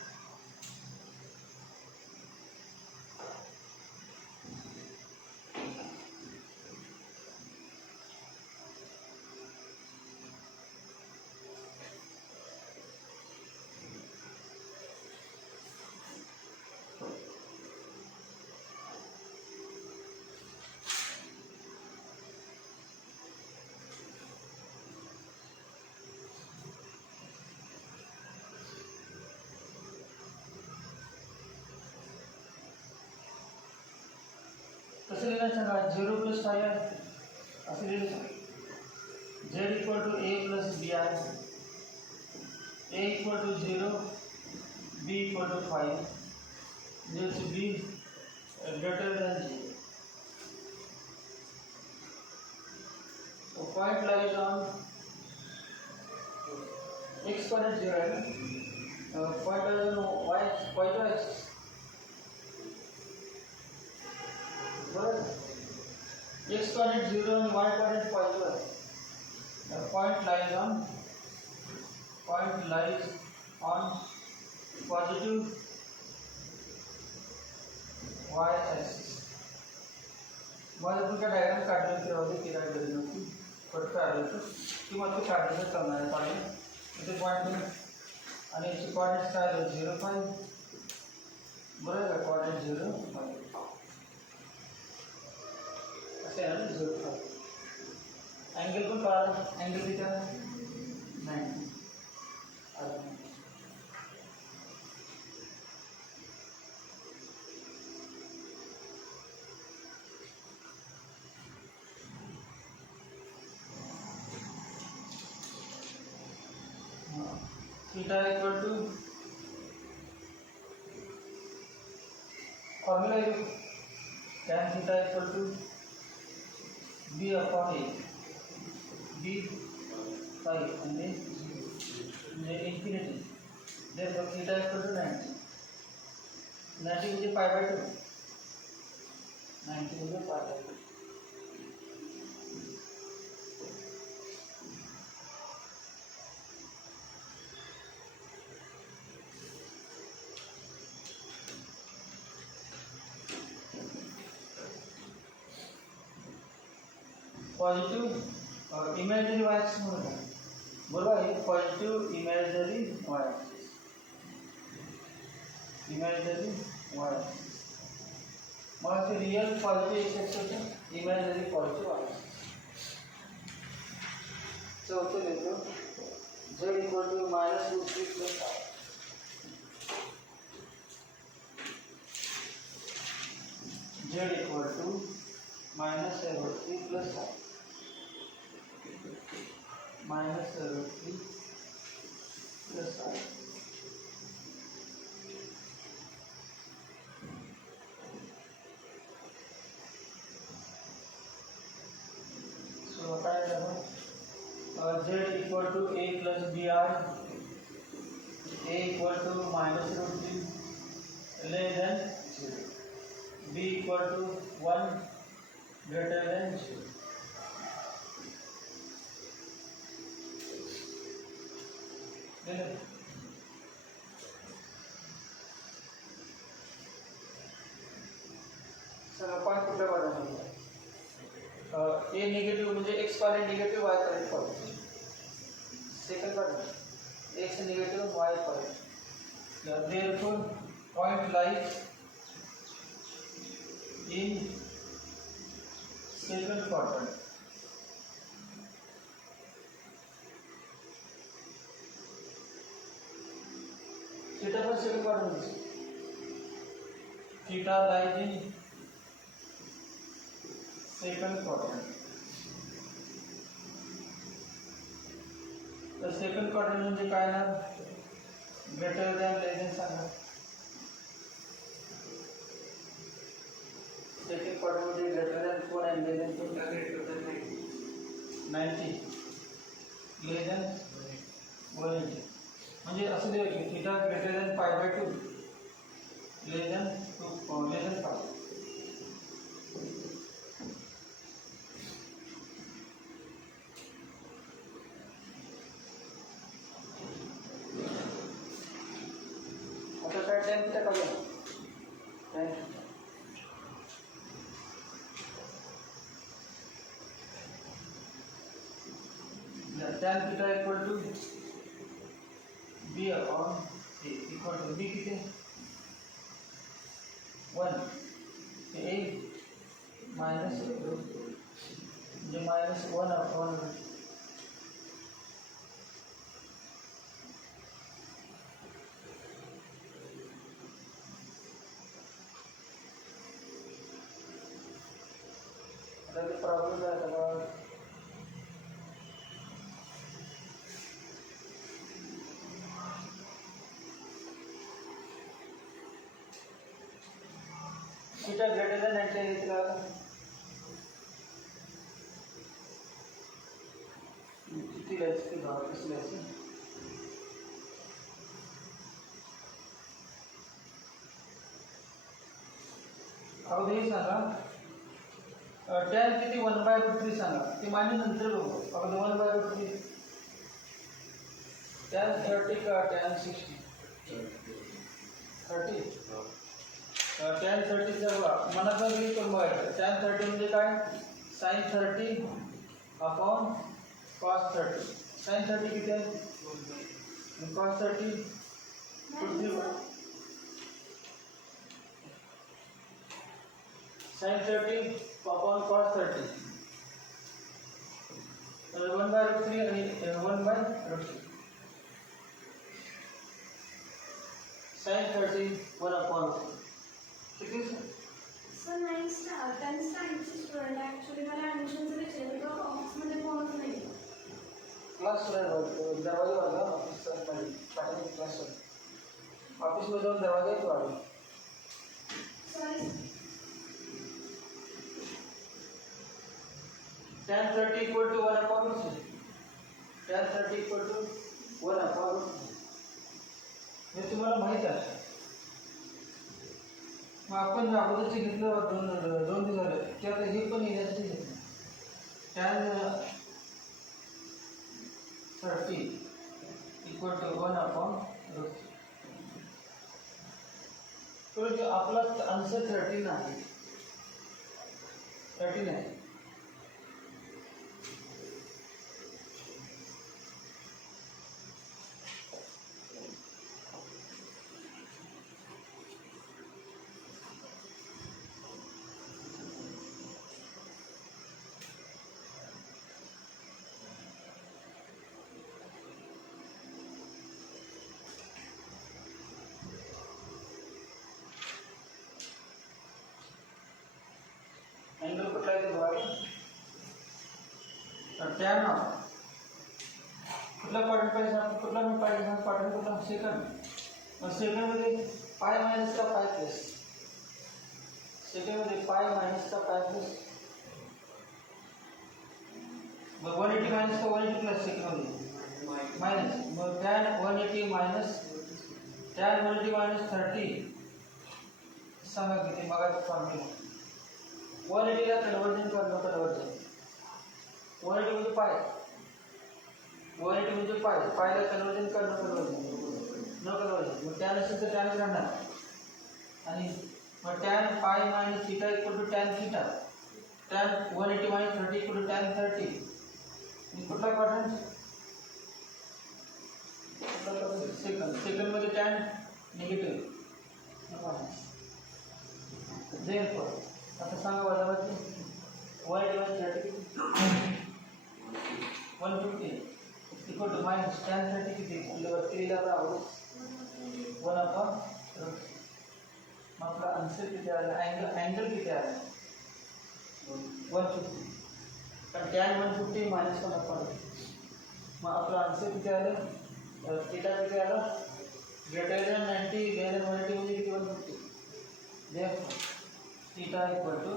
कसं लिहिलं सांगा 0 plus 5 आहे असं लिहिलं सांगा z equal to a plus b आहे a equal to 0 b equal to 5 just b greater than 0 so point lies on x coordinate 0 है point on y axis. Well, x coordinate 0 and y coordinate positive. The point lies on positive y axis. मग आपण काय diagram काढले की राहू दे की काय गरज नव्हती परत काढायचं की मग ते काढायचं करणार आहे पाहिजे इथे पॉईंट आणि याचे कोऑर्डिनेट्स काय आले 0.5 बरोबर का कोऑर्डिनेट 0.5 असे आहे ना 0.5 एंगल पण कळाला एंगल किती आहे 90 theta equal to formula is tan theta equal to b upon a b pi and then infinity therefore theta equal to 90 म्हणजे pi by 2 90 म्हणजे pi by 2 positive imagery y axis म्हणून आहे बरोबर आहे positive imagery y axis imagery y axis मग ते real positive x axis होतं imagery positive y axis चौथं लिहितो z equal to -√3 plus r z equal to -√3 plus r -√3 plus r so what I have z equal to a plus br a equal to -√3 less than 0 b equal to 1 greater than 0 सगळं point कुठल्या बाजूला A negative म्हणजे x coordinate negative y coordinate positive second coordinate x negative Y positive therefore point lies in second quadrant theta for second quadrant theta lies in second quadrant तर second quadrant म्हणजे काय ना greater than लेस than सांगा second quadrant म्हणजे greater than 4 आणि लेस than 2 90 लेस than 180 म्हणजे असं दे की थीटा ग्रेटर दॅन पाय by 2 less than 2 less than 5 tan theta का tan theta equal to b upon a equal to b किती 1 a minus म्हणजे -1 upon the problem is about theta greater than 90 कितना कितनी लेस की बात इसमें से अगोदर हे सांगा टॅन किती 1/√3 सांगा ते मांडू नंतर बघू अगोदर 1/√3 टॅन 30 का टॅन 60 30 टॅन 30 चा बघा मनात किती करून बघायचं टॅन 30 म्हणजे काय साइन 30 अपॉन कॉस 30 साइन 30 किती आहे कॉस 30 sin 30 upon cos 30 1/√3 आणि 1/√3 sin 30 1 upon किती सर 9 स्टार 10 स्टारचे स्टुडंट ॲक्च्युली मला ॲडमिशनचं विचारलं तर कॉमर्समध्ये कोणच नाही क्लास दरवाजा वाजवा ऑफिस क्लास ऑफिसमध्ये जाऊन दरवाजा येतो वाजवा sorry tan 30 equal to 1 upon root 3 tan 30 equal to 1 upon root 3 हे तुम्हाला माहित आहे मग आपण अगोदरचे घेतलं दोन दिवस झाले ते आता हे पण येण्यासाठी घेतलं tan 30 equal to 1 upon root 3 परंतु आपला आन्सर 13 आहे 13 आहे एंगल कुठला आहे बघा टॅन कुठला क्वाड्रंट पाहिजे कुठला मी पाहिजे क्वाड्रंट कुठला सेकंड मग सेकंडमध्ये पाय मायनस का पाय प्लस सेकंडमध्ये पाय मायनस का पाय प्लस मग 180 मायनस का 180 प्लस सेकंडमध्ये मायनस मग टॅन 180 मायनस टॅन 180 मायनस 30 सांगा किती मगाचा फॉर्म्युला 180 ला कन्वर्जन करणं कन्वर्जन 180 म्हणजे पाय 180 म्हणजे पायला कन्वर्जन करणं कन्वर्जन न कन्वर्जन मग टॅन असेल तर टॅन राहणार आणि मग tan pi minus theta equal to tan theta tan 180 minus 30 equal to tan 30 कुठला क्वाड्रंट सेकंड मध्ये टॅन निगेटिव्ह therefore आता सांगा वजाबाकी 180 150 इक्वल टू मायनस टॅन 30 किती 3 ला बरोबर 1 अपॉन मग आपला आन्सर किती आला अँगल किती आला 150 कारण टॅन 150 मायनस 1 अपॉन मग आपला आन्सर किती आलं थीटा किती आलं ग्रेटर दॅन 90 लेस दॅन 180 म्हणजे किती 150 therefore theta equal to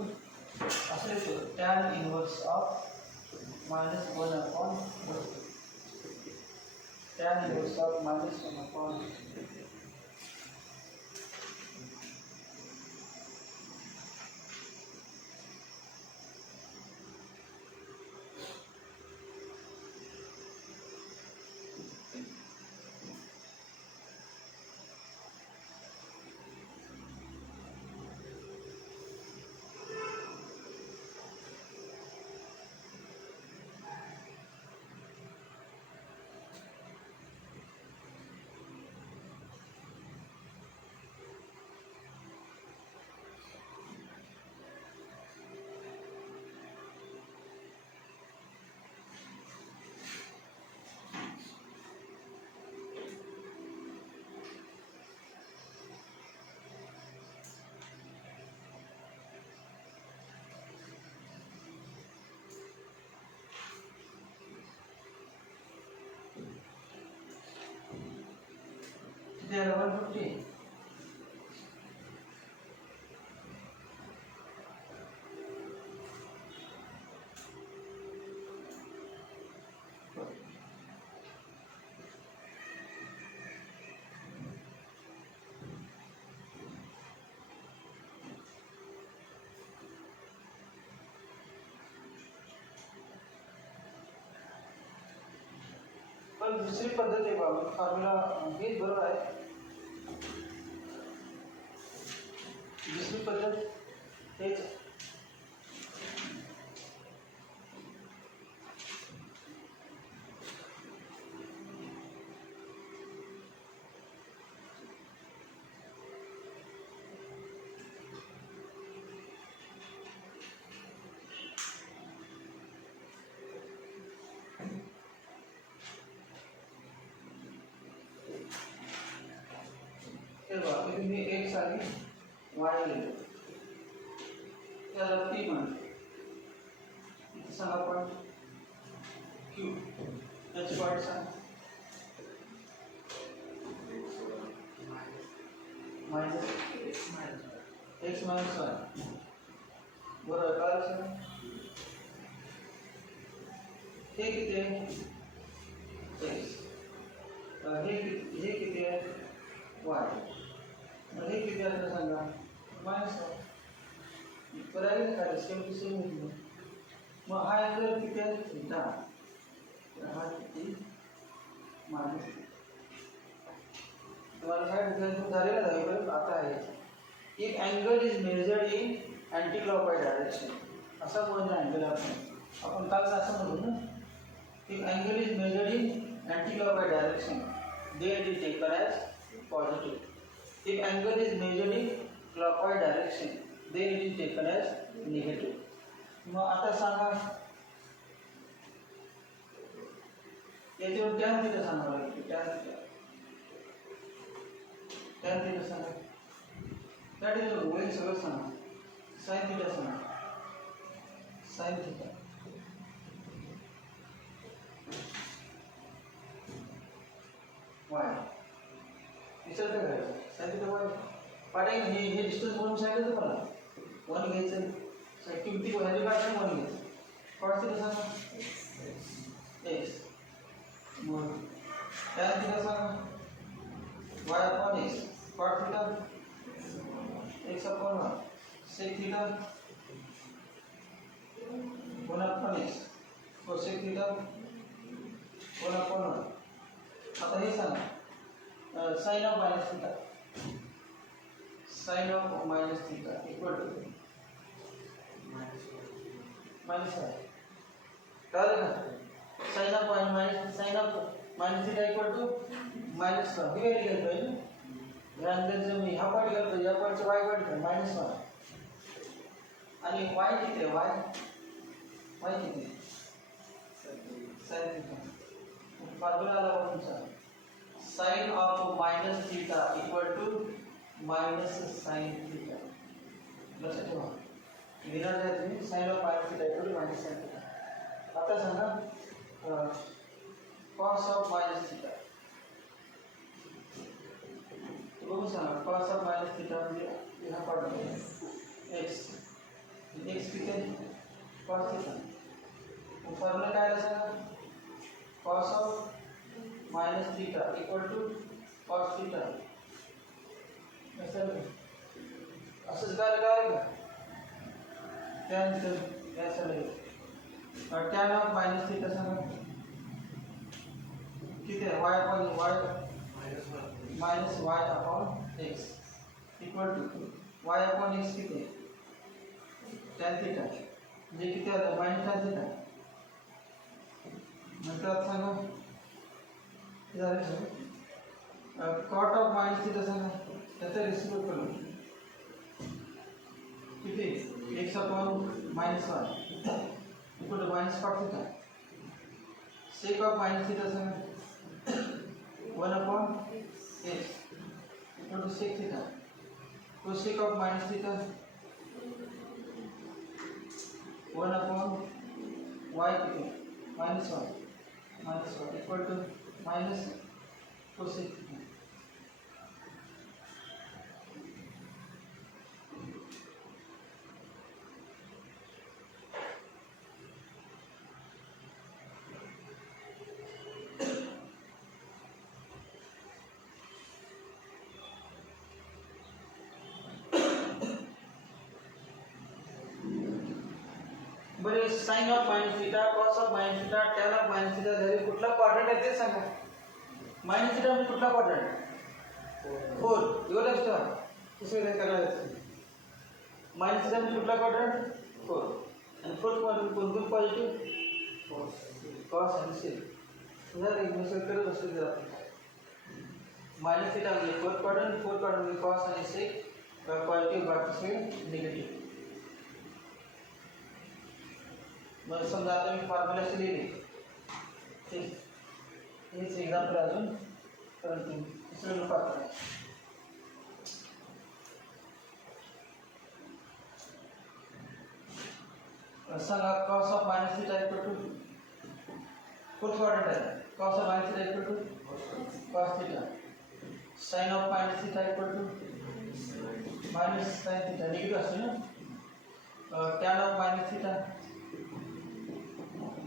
असेल तो tan inverse of minus 1 upon root tan inverse of minus 1 upon they are 150. दुसरी पद्धत आहे बाबा फॉर्म्युला हेच बरोबर आहे. दुसरी पद्धत हेच मी एक्स आणि वाय लिहिलं त्याला पी म्हणतो. इथे सांगा पॉईंट क्यू त्याची पॉईंट सांग मायनस एक्स मायनस वाय बरोबर काय लक्षात. हे किती आहे एक्स हे किती आहे वाय हे किती आहे सांगा मायनस वाय. करायला काय सेम टू सेम होती. मग हा अँगल किती आहे थीटा हा किती मायनस. तुम्हाला काय झालेलं आहे आता आहे. If angle is measured in anti clockwise direction असा म्हणजे अँगल आपण काल असं म्हणू ना. If angle is measured in anti clockwise direction they it is taken as positive. If angle is measured in clockwise direction then it is taken as negative. मग आता सांगा याच्यावर tan थीटा सांगावं लागेल. tan थीटा सांगा त्या ठिकाणी होईल सगळं सांगा. sin थीटा सांगा sin थीटा y विचार काय करायचं sin थीटा y पाठी हे डिस्टन्स म्हणून सांगितलं तुम्हाला वन घ्यायचं. किमती व्हॅल्यू काय वन घ्यायचं. कॉस थीटा सांगा एक्स मग टॅन थीटा सांगा Y upon X. Cot theta X upon Y. Sec theta one upon X. Cosec theta one upon Y. आता हे सांगा sine of minus theta sin of minus theta equal to minus y. कळलं का sin of minus theta equal to minus 1 हे लिहिलं पाहिजे. या अंदाजे मी हा पार्ट करतो या पार्टचा y पार्ट मायनस 1 आणि y किती आहे y किती sin theta. फॉर्म्युला आला तुमचा sin of minus theta equal to minus sine theta. लक्षात ठेवा लिहिणार आहे तुम्ही sine of minus theta equal to minus sine theta. आता सांगा कॉस ऑफ मायनस थीटा. बघू सांगा कॉस ऑफ मायनस थीटा म्हणजे हा पार्ट एक्स किती आहे कॉस थीटा. फॉर्म्युला काय आला सांगा cos of minus theta equal to cos theta. असंच काय का त्यानंतर टॅन ऑफ मायनस थीटा सांगा किती आहे Y upon Y minus Y upon x equal to Y upon X किती आहे टॅन थीटा म्हणजे किती आता मायनस टॅन थीटा. नंतर सांगा कॉट ऑफ मायनस थीटा सांगा त्याचा रेसिपो करू किती x upon minus y equal to minus cot theta. Sec of minus theta सांगा 1 upon x equal to sec theta. Cosec of minus theta 1 upon y किती minus y equal to minus cosec theta. बरे sine of minus theta cos of minus theta tan of minus theta झाले कुठला quadrant आहे ते सांगा. Minus theta म्हणजे कुठला quadrant? 4. एवढं लक्षात ठेवा. दुसरं काय करायचं? मायनस थिटा म्हणजे कुठला क्वाड्रंट? 4. आणि फोर्थ क्वाड्रंट कोणतं पॉझिटिव्ह? कॉस आणि सेक. जर एक मिसळ करत असेल तर मायनस थिटा म्हणजे फोर्थ क्वाड्रंट म्हणजे कॉस आणि सेक पॉझिटिव्ह, बाकी सगळे निगेटिव्ह. मग समजा आता मी फॉर्म्युला असे लिहिले, हेच एक्झाम्पल अजून परंतु दुसरं रूपात करायचं. सांगा cos of minus theta equal to fourth quadrant आहे. Cos of minus theta equal to cos theta. Sine of minus theta equal to minus sine theta. Negative असते ना. Tan of minus theta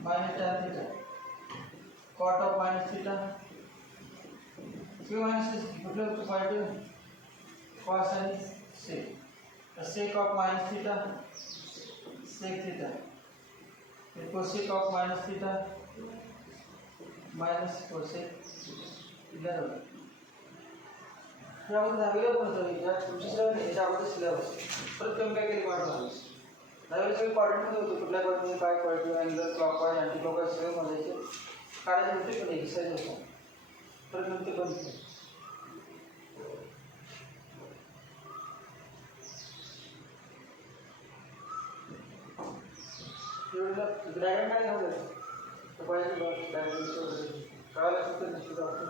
minus tan theta. Cot of minus theta किंवा minus कुठलं होतं positive? Cos आणि sec. Sec of minus theta sec theta. Cosec of minus theta minus cosec. बरोबर. यामध्ये दहावीला पण होतं. या तुमच्या सिलेबस नाही, याच्या अगोदर सिलेबस. परत कमी काय केली वाढ झाली. दहावीला सगळे क्वाड्रंटमध्ये होतं. कुठल्या क्वाड्रंटमध्ये काय positive angle, clockwise, anti clockwise सगळे मोजायचे. काढायचे होते पण एक्सरसाइज होता. परत मग ते बंद केलं. ड्रॅगन काय घालत पाहिजे ड्रॅगन कळायला सुद्धा निश्चित वाटतं.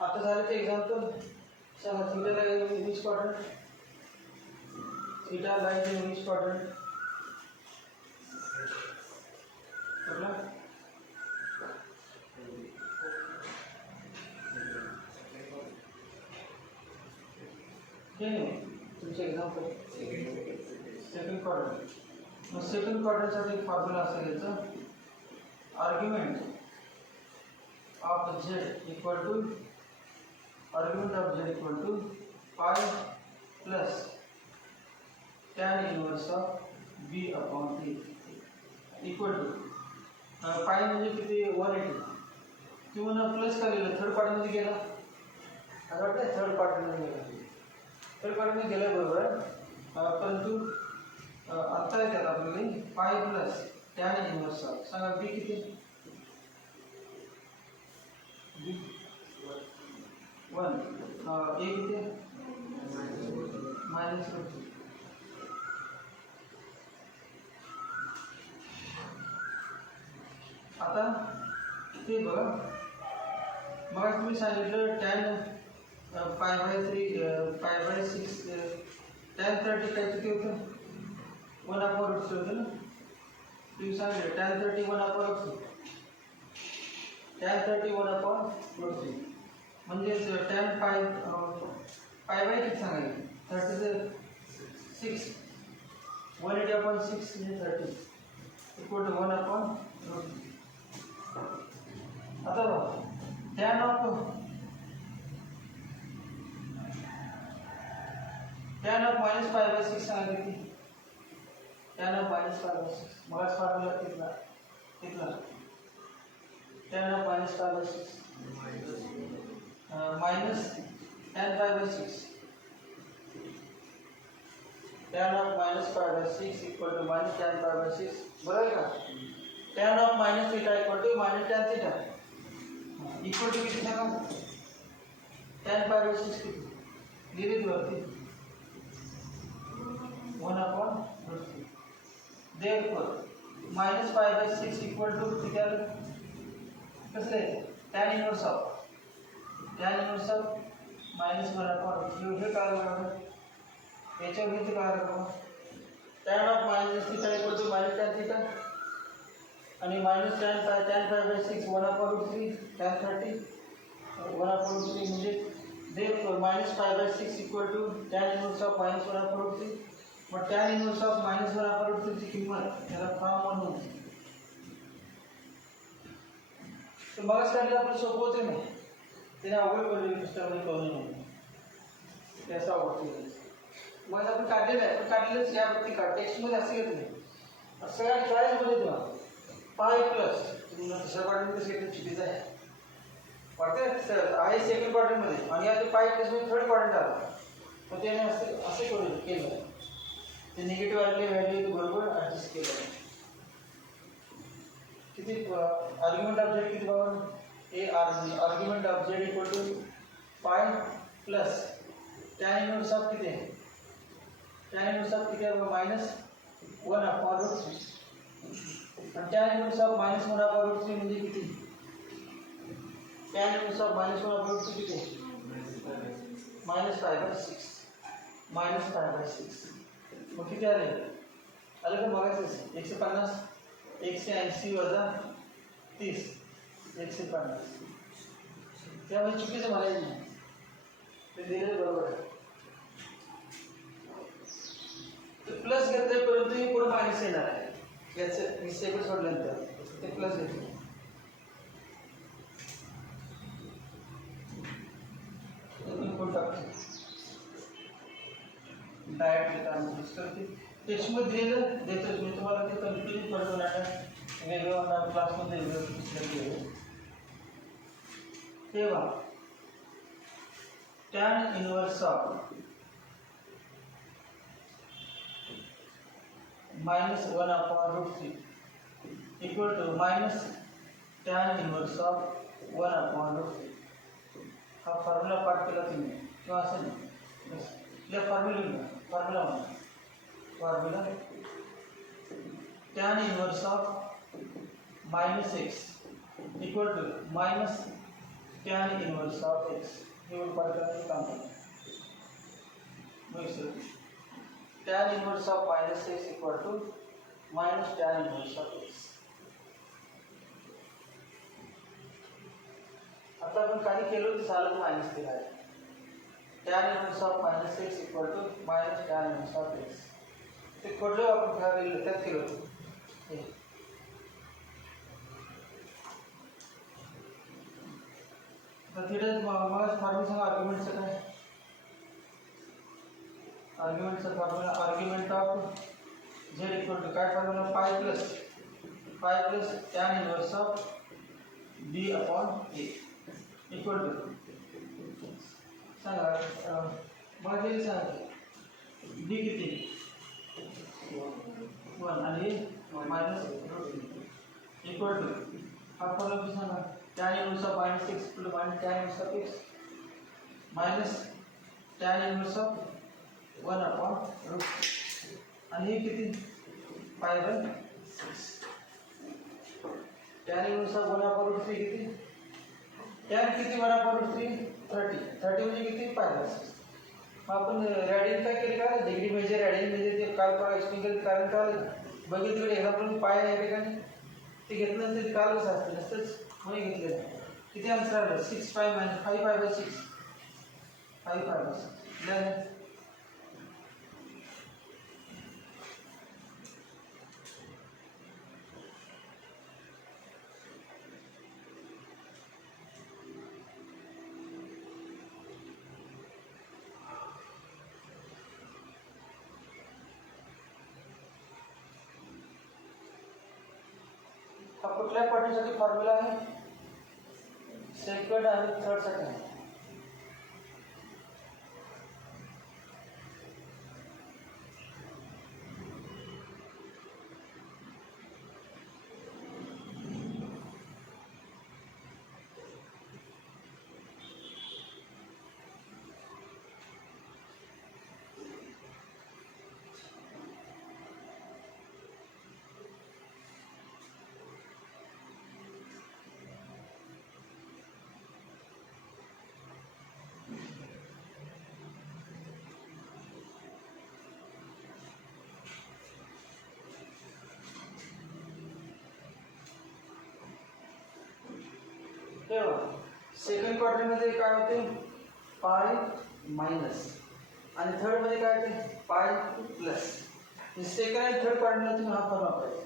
आता झालं ते एक्झाम्पल. सांगा theta lies in which quadrant? Theta lies in which quadrant? कुठला? हे नाही तुमचे एक्झाम्पल सेकंड क्वाड्रंट. मग सेकंड क्वाड्रंटसाठी फॉर्म्युला असेल याचं argument of z equal to argument of z equal to pi plus tan inverse of b upon a equal to pi म्हणजे किती 180 किंवा प्लस का लिहिलं थर्ड पार्ट मध्ये गेला. आता वाटतं थर्ड पार्ट मध्ये गेला. थर्ड पार्ट मध्ये गेला बरोबर. परंतु आता येतात आपल्याला पाय प्लस टॅन इनवर्स ऑफ. सांगा b किती? b 1 a किती? -2. आता ते बघा मग तुम्ही सांगितलं tan π/3 tan 30 काय किती होतं? 1/√3 होतं ना. तुम्ही सांगितलं tan 30 1/√3. tan 30 1/√3 म्हणजे tan π/3 किती सांगायचं? 30 6 180 upon 6 is 30 equal to 1 upon root 3. आता बघा tan of minus 5 by 6 सांगा किती tan of minus 5 by 6 मगाच formula कितना tan of minus 5 by 6 minus tan 5 by 6 tan of minus 5 by 6 equal to minus tan 5 by 6 बरोबर का tan of minus theta equal to minus tan theta equal to किती सांगा tan 5 by 6 किती लिहिली वरती 1 upon root 3 therefore minus 5 by 6 equal to theta कसं आहे tan inverse of minus 1 upon root 3 हे काय बरोबर याच्यावर किती काय बरोबर tan of minus theta equal to minus tan theta आणि minus tan 5 by 6 1 upon root 3 tan 30 1 upon root 3 म्हणजे therefore minus 5 by 6 equal to tan inverse of minus 1 upon root 3 मग tan inverse of minus 1 upon root 3 ची किंमत याला form म्हणून तर मग standard आपलं सोपं होते ना त्याने अवघड पडले पुस्तकामध्ये कळून म्हणून त्याचा अवघड मग आपण काढलेलं आहे पण काढलेलंच यावरती काढ टेक्स्टमध्ये असं घेत नाही सगळ्या चॉईसमध्ये तेव्हा पाय प्लस दुसऱ्या क्वाड्रंट सेकंड चुकीचं आहे वाटतं सर आहे सेकंड क्वाड्रंटमध्ये आणि आता पाय प्लसमध्ये थर्ड क्वाड्रंट आला मग त्याने असे केलं ते निगेटिव्ह आलेले व्हॅल्यू बरोबर ॲडजस्ट केलं किती आर्ग्युमेंट ऑफ झेड किती बघा argument of Z equal to pi plus tan inverse of किती आहे टॅन इनवर्स ऑफ किती आहे मायनस 1 अपॉन रूट 3 आणि tan inverse of minus 1 upon root 3 म्हणजे किती tan inverse of minus 1 upon root 3 किती आहे मायनस 5 by 6 मायनस 5 by 6 मग किती आले आलं का बघायचं 150 180 वजा 30 150 त्यामुळे चुकीचं म्हणायचं नाही ते दिलेलं बरोबर आहे प्लस घेतलंय परंतु हे पुढे मायनस येणार आहे याचं सेकंड सोडल्यानंतर ते प्लस घेतलं डायरेक्ट करते टेक्स्टमध्ये दिलेलं देतो मी तुम्हाला ते कंटिन्यू करतो नाटक वेगळं क्लासमध्ये वेगळं तेव्हा tan inverse of minus 1 upon root 3 equal to minus tan inverse of 1 upon root 3 हा फॉर्म्युला पाठ केला तुम्ही किंवा असं नाही या formula tan inverse of minus x equal to minus tan inverse of x हे पाठ करायचं काम करतो tan inverse of minus x equal to minus tan inverse of x. आता आपण काही केलं तर झालं मायनस केलं आहे tan inverse of minus x equal to minus tan inverse of x. ते कुठलं आपण त्यात केलं होतं तर तिथे मग फॉर्म्युला आर्ग्युमेंटचं काय आर्ग्युमेंटचा formula argument of Z equal to काय formula pi plus tan inverse of b upon a equal to सांगा मग ते सांगा बी किती 1 आणि मायनस इक्वल टू हा फॉर्म्युला सांगा tan inverse of minus x equal to minus tan inverse of x minus tan inverse of 1 upon root आणि हे किती 5 by 6 tan inverse of 1 upon root 3 किती tan किती 1 upon root 3 30 म्हणजे किती 5 by 6 आपण रॅडियन काय केले का डिग्री मेजर रॅडियन म्हणजे ते काल परवा एक्सप्लेन कारण काल बघितलं एक्झाम्पल पाय या ठिकाणी ते घेतल्यानंतर ते काल कसं असतं नसतंच म्हणून घेतलेलं किती आन्सर आलं 6 5 5 by 6 5 by 6 कुठल्या क्वाड्रंटसाठी फॉर्म्युला आहे? सेकंड आणि थर्ड साठी आहे. तेव्हा सेकंड क्वाड्रंटमध्ये काय होते? पाय मायनस आणि थर्ड मध्ये काय होते? पाय प्लस. सेकंड आणि थर्ड क्वाड्रंटला तुम्ही हा फॉर्म वापरायचा.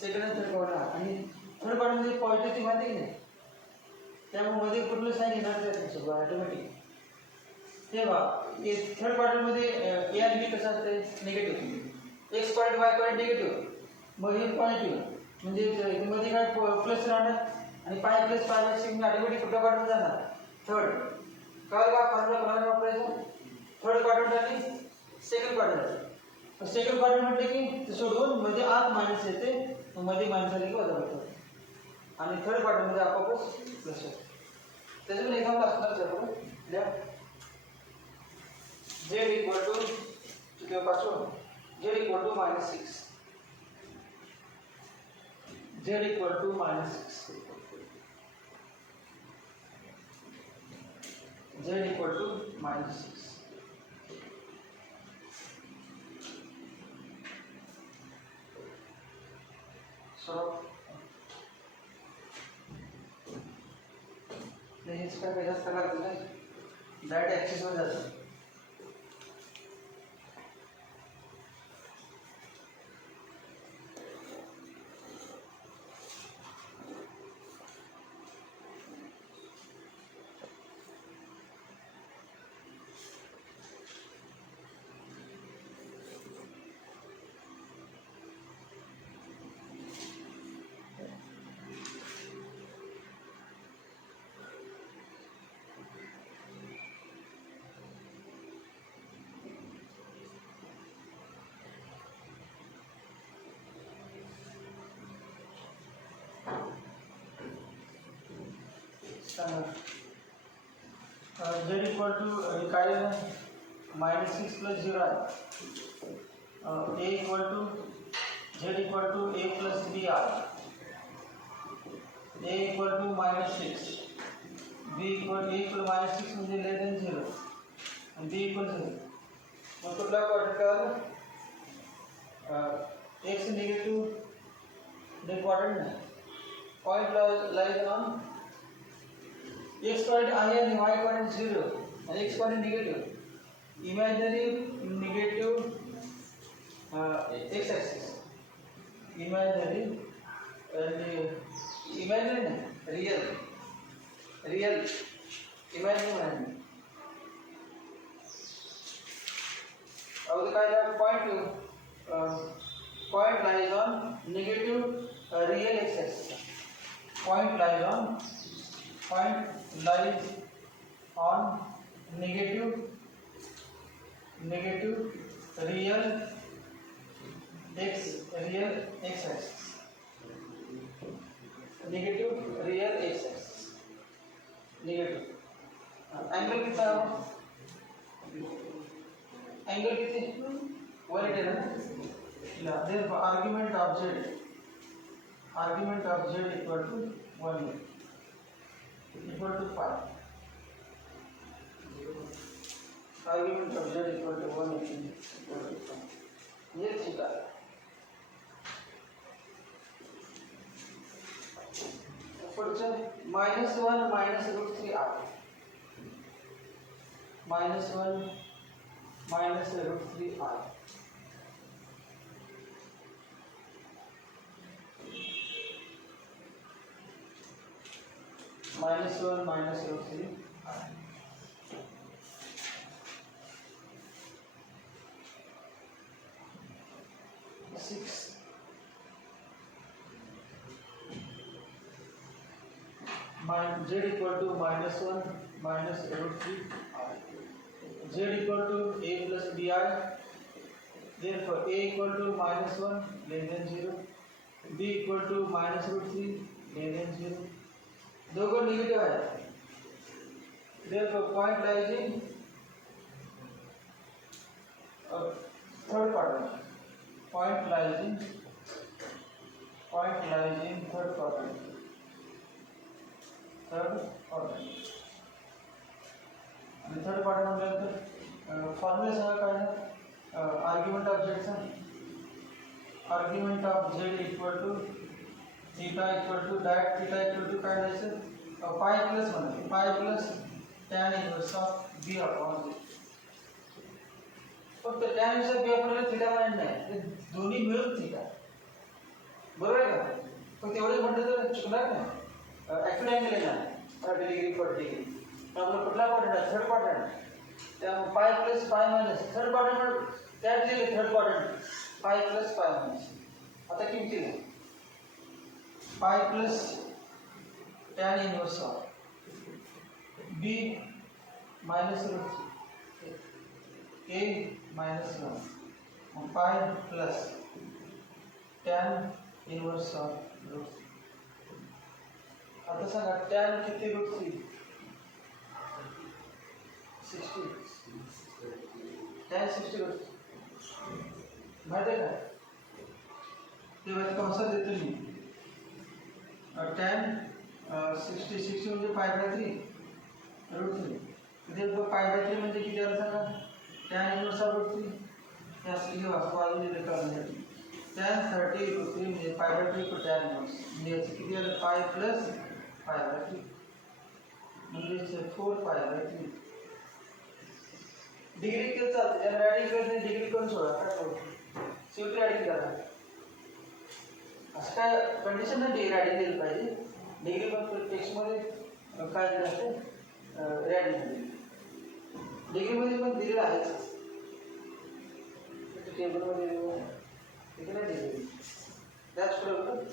सेकंड आणि थर्ड क्वाड्रंट आणि थर्ड क्वाड्रंटमध्ये पॉझिटिव्ह माहिती की नाही, त्यामुळे मध्ये कुठलं साईन येणार नाही ऑटोमॅटिक. तेव्हा थर्ड क्वाड्रंटमध्ये ए आणि बी कसं असते? Negative. X quadrant y quadrant negative, मग हे पॉझिटिव्ह, म्हणजे मध्ये काय प्लस राहणार आणि पाय प्लस पाय ऑटोमॅटिक कुठल्या क्वाड्रंट जाणार? थर्ड. कळलं का फॉर्म्युला कोणाला वापरायचा? थर्ड क्वाड्रंट आणि सेकंड क्वाड्रंट. सेकंड क्वाड्रंट म्हटलं की ते सोडवून मध्ये आत मायनस येते, मध्ये मायनस आले की वजा होतं, आणि थर्ड क्वाड्रंटमध्ये आपोआपच प्लस होतं. त्याचं पण एक्झाम्पल असणारच आहे बघा. लिहा z इक्वल टू पासून z equal to -6. z equal to -6. z equal to -6. So हेच काय जास्त लागतं नाही, डायरेक्ट ॲक्सेसवर जातं. z इक्वल टू काय आहे? -6 प्लस 0 आहे. a equal to z equal to a plus b आहे. a equal to -6, b equal -6 म्हणजे लेस दॅन 0 आणि b इक्वल 0. मग कुठला क्वाड्रंट कळलं? x निगेटिव्ह क्वाड्रंट नाही. Point lies on x quadrant आहे आणि y क्वाड्रंट 0 आणि x quadrant negative. Imaginary negative x axis, imaginary नाही, रियल इमॅजिनरी म्हणाली. काय point lies on negative real x axis. Point lies on negative real x axis. Negative real x axis. Negative. Angle कितना है? Angle कितनी? 180 है ना? Therefore argument of z equal to 1 equal to 5. Argument of z equal to 1 equal to 5. ये ठीक है. पुढचं -1 -√3r. -1 -√3r. -1 -√3r. 6 z equal to minus 1 minus root 3 r. Z equal to a plus bi. Therefore a equal to minus 1 less than 0, b equal to minus root 3 less than 0. दोनों negative है. Therefore point lies in third quadrant. Point lies in third quadrant. Third quadrant. And third quadrant म्हणजे formula सांगा काय आहे? Argument of z चा argument of z equal to theta equal to that theta equal to काय द्यायचं? pi plus 1 pi plus tan inverse of b upon z. फक्त tan inverse b upon theta माहित नाही. ते दोन्ही मिळून theta. बरोबर आहे का? फक्त एवढे म्हटलं तर चुकणार नाही. ऍक्च्युअल अँगल आहे ना 30 डिग्री 40 डिग्री. आपला कुठला क्वाड्रंट आहे? Third quadrant. त्यामुळे pi plus pi minus third quadrant त्यात दिले third quadrant pi plus pi minus. आता किमती आहे pi plus tan inverse of B minus root A minus 1 pi plus tan inverse of root. आता सांगा tan किती route 3 60 tan 60 route माहिती आहे का? तेव्हा कंसात देतो मी tan 60 म्हणजे पाय बाय 3 रूट 3. इथे पाय बाय 3 म्हणजे किती आलं सांगा? tan इनवर्स ऑफ रूट 3 हे असलेली वास्तव आलेली करण्यासाठी tan 30 रूट 3 म्हणजे पाय बाय 3 को tan इनवर्स म्हणजे याचं किती आलं? पाय प्लस पाय बाय 3 म्हणजे 4 पाय बाय 3. डिग्री के चालते ज्यांना रॅडिंग करते डिग्री करून सोडा काय करू शेवटी रॅडिंग करा. असं काय कंडिशन नाही रॅडिंग दिली पाहिजे. डिग्री पण टेक्स्टमध्ये काय दिलं असते रॅडिंग डिग्रीमध्ये पण दिलेलं आहेच. टेबलमध्ये तिथे नाही दिलेली त्याच बरोबर.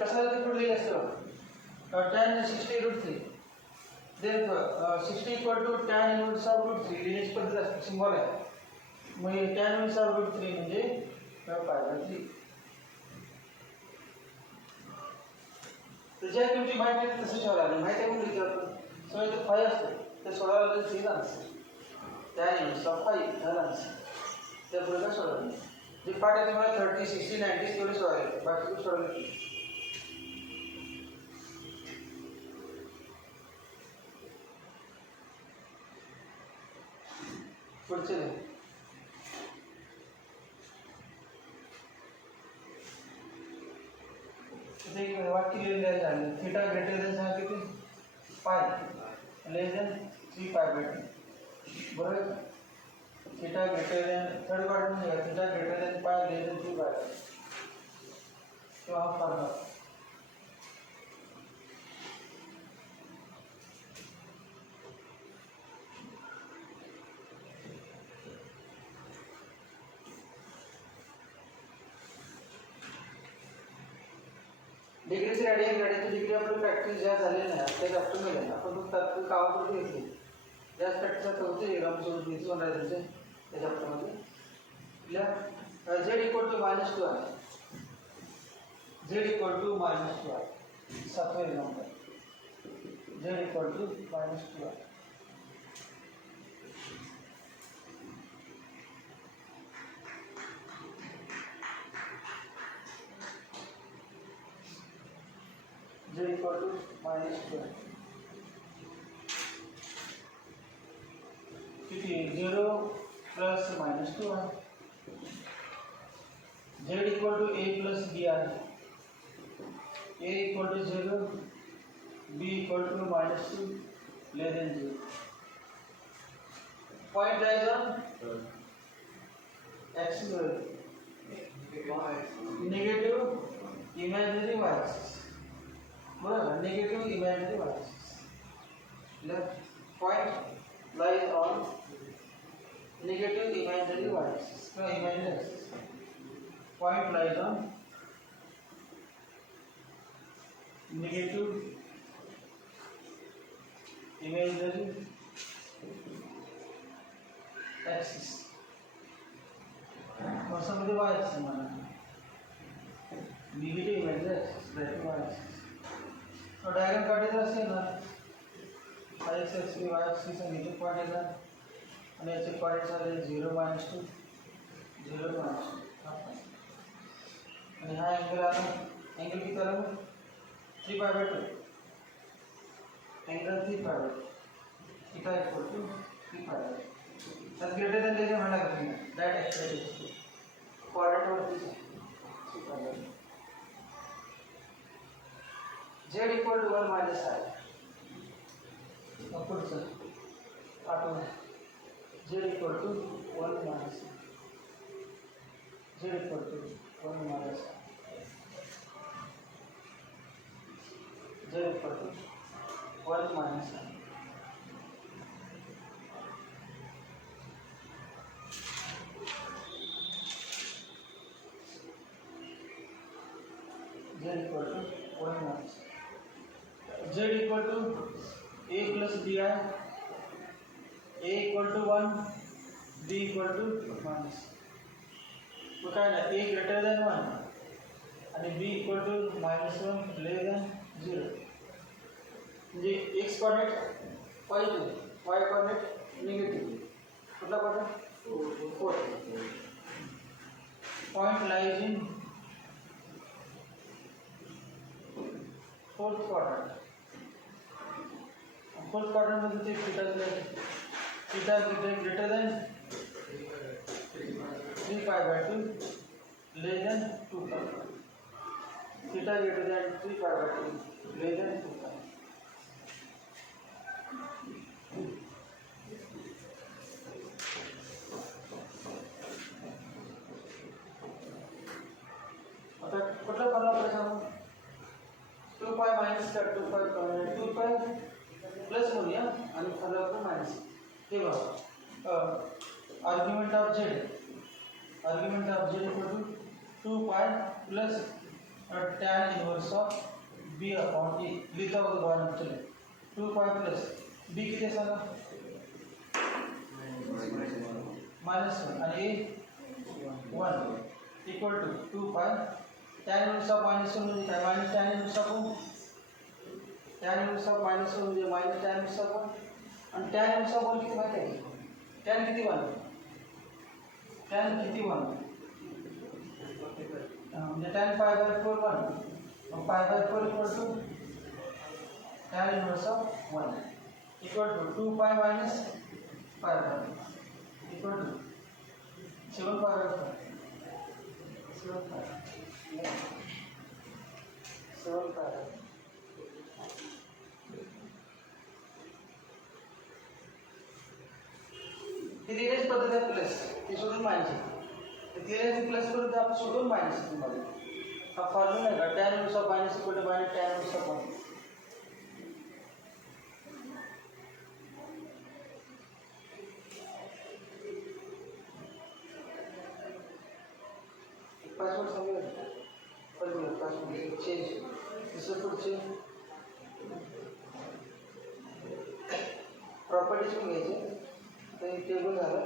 कसा कुठे असतो tan 60 route 3. Therefore 60 equal to tan inverse of root 3 लिहिण्याची पद्धत असते सिंबल आहे. मग tan inverse of root 3 म्हणजे पाय बाय 3. तर ज्या किमती माहिती आहे तसं ठेवायला लागेल. माहिती आहे म्हणून विचारतो सो इथे 5 असते ते सोडायला लागेल 3 आन्सर tan inverse of 5 झाला आन्सर. त्या पुढे काय सोडायला नाही. जे पाठ आहे तुम्हाला 30 60 90 तेवढे सोडायला लागते बाकी कुठे सोडायला नाही. पुढचे वाक्य लिहिलेलं आहे थीटा ग्रेटर देन सांगा किती पाय लेस देन 3 पाय बाय 2. बरोबर. Theta greater than third quadrant म्हणजे थीटा ग्रेटर देन पाय लेस देन 3 पाय किंवा हा फॉर्म्युला. डिग्रीची रॅडियनची डिग्री आपली प्रॅक्टिस ज्या झालेल्या नाही त्या चॅप्टर मध्ये आपण फक्त तात्पुरती कामापुरती घेतली. ज्या प्रॅक्टिस होते रामसोबत घेतली होणार त्यांचे त्या चॅप्टरमध्ये z इक्वल टू -2 आहे. z इक्वल टू -2 आहे. 7वे नंबर z इक्वल टू -2 आहे. z equal to -2 किती 0 प्लस -2 आहे. z equal to a plus b आहे. a equal to 0 b equal to -2 less than 0. Point lies on x negative imaginary y. Axis बरोबर negative imaginary y axis point lies on negative imaginary y axis किंवा imaginary axis point lies on negative imaginary axis और समझे y axis माना negative imaginary axis that y axis और diagram काटेगा ऐसे ना x axis y axis से नीचे काटेगा और ऐसे काटेगा 0 minus 2 0 minus 2 और यहाँ एंगल आता है एंगल की तरफ 3 pi by 2 angle 3 pi by theta equal to 3 pi by that's greater than लेके मना करेंगे that एक्सप्रेशन कोऑर्डिनेट और 3 pi by z equal to 1 minus I अब sir auto z equal to 1 minus z equal to 1 minus z equal to 1 minus I z equal to 1 minus z equal to a plus bi a equal to 1 b equal to minus तो काय ना a greater than 1 आणि b equal to minus 1 less than 0 म्हणजे x coordinate positive y coordinate negative मतलब आता 4 point lies in fourth quadrant मध्ये ते theta greater than 3 pi by 2 less than 2 pi theta greater than 3 pi by 2 less than 2 pi आता कुठला formula वापरायचा 2 pi minus का 2 pi plus म्हणूया आणि फॉर्म्युला वापरून मायनस हे बघा argument of z equal to 2 pi plus tan inverse of b upon a लिखा होगा बाहर में चले 2 pi plus b कितने साला -1 आणि a 1 equal to 2 pi tan inverse of -1 म्हणजे काय minus tan inverse of tan inverse of -1 म्हणजे minus tan inverse of आणि tan inverse of किती माहिती आहे tan किती बनतो tan किती बनतो म्हणजे tan pi by 4 बनतो मग pi by 4 equal to tan inverse of 1 equal to 2 pi minus pi by equal to 7 pi by 4 7 pi 7 pi दिलेलीच पद्धत आहे प्लस ती सोडून मायनस दिलेली प्लस करून आपण सोडून मायनस तुम्हाला हा फॉर्म्युला आहे का tan inverse of minus equal to minus tan inverse of 1 password सांगा फॉर्म्युला पासवर्ड चेंज दुसरं पुढचे प्रॉपर्टीज पण घ्यायचे तर टेबल झालं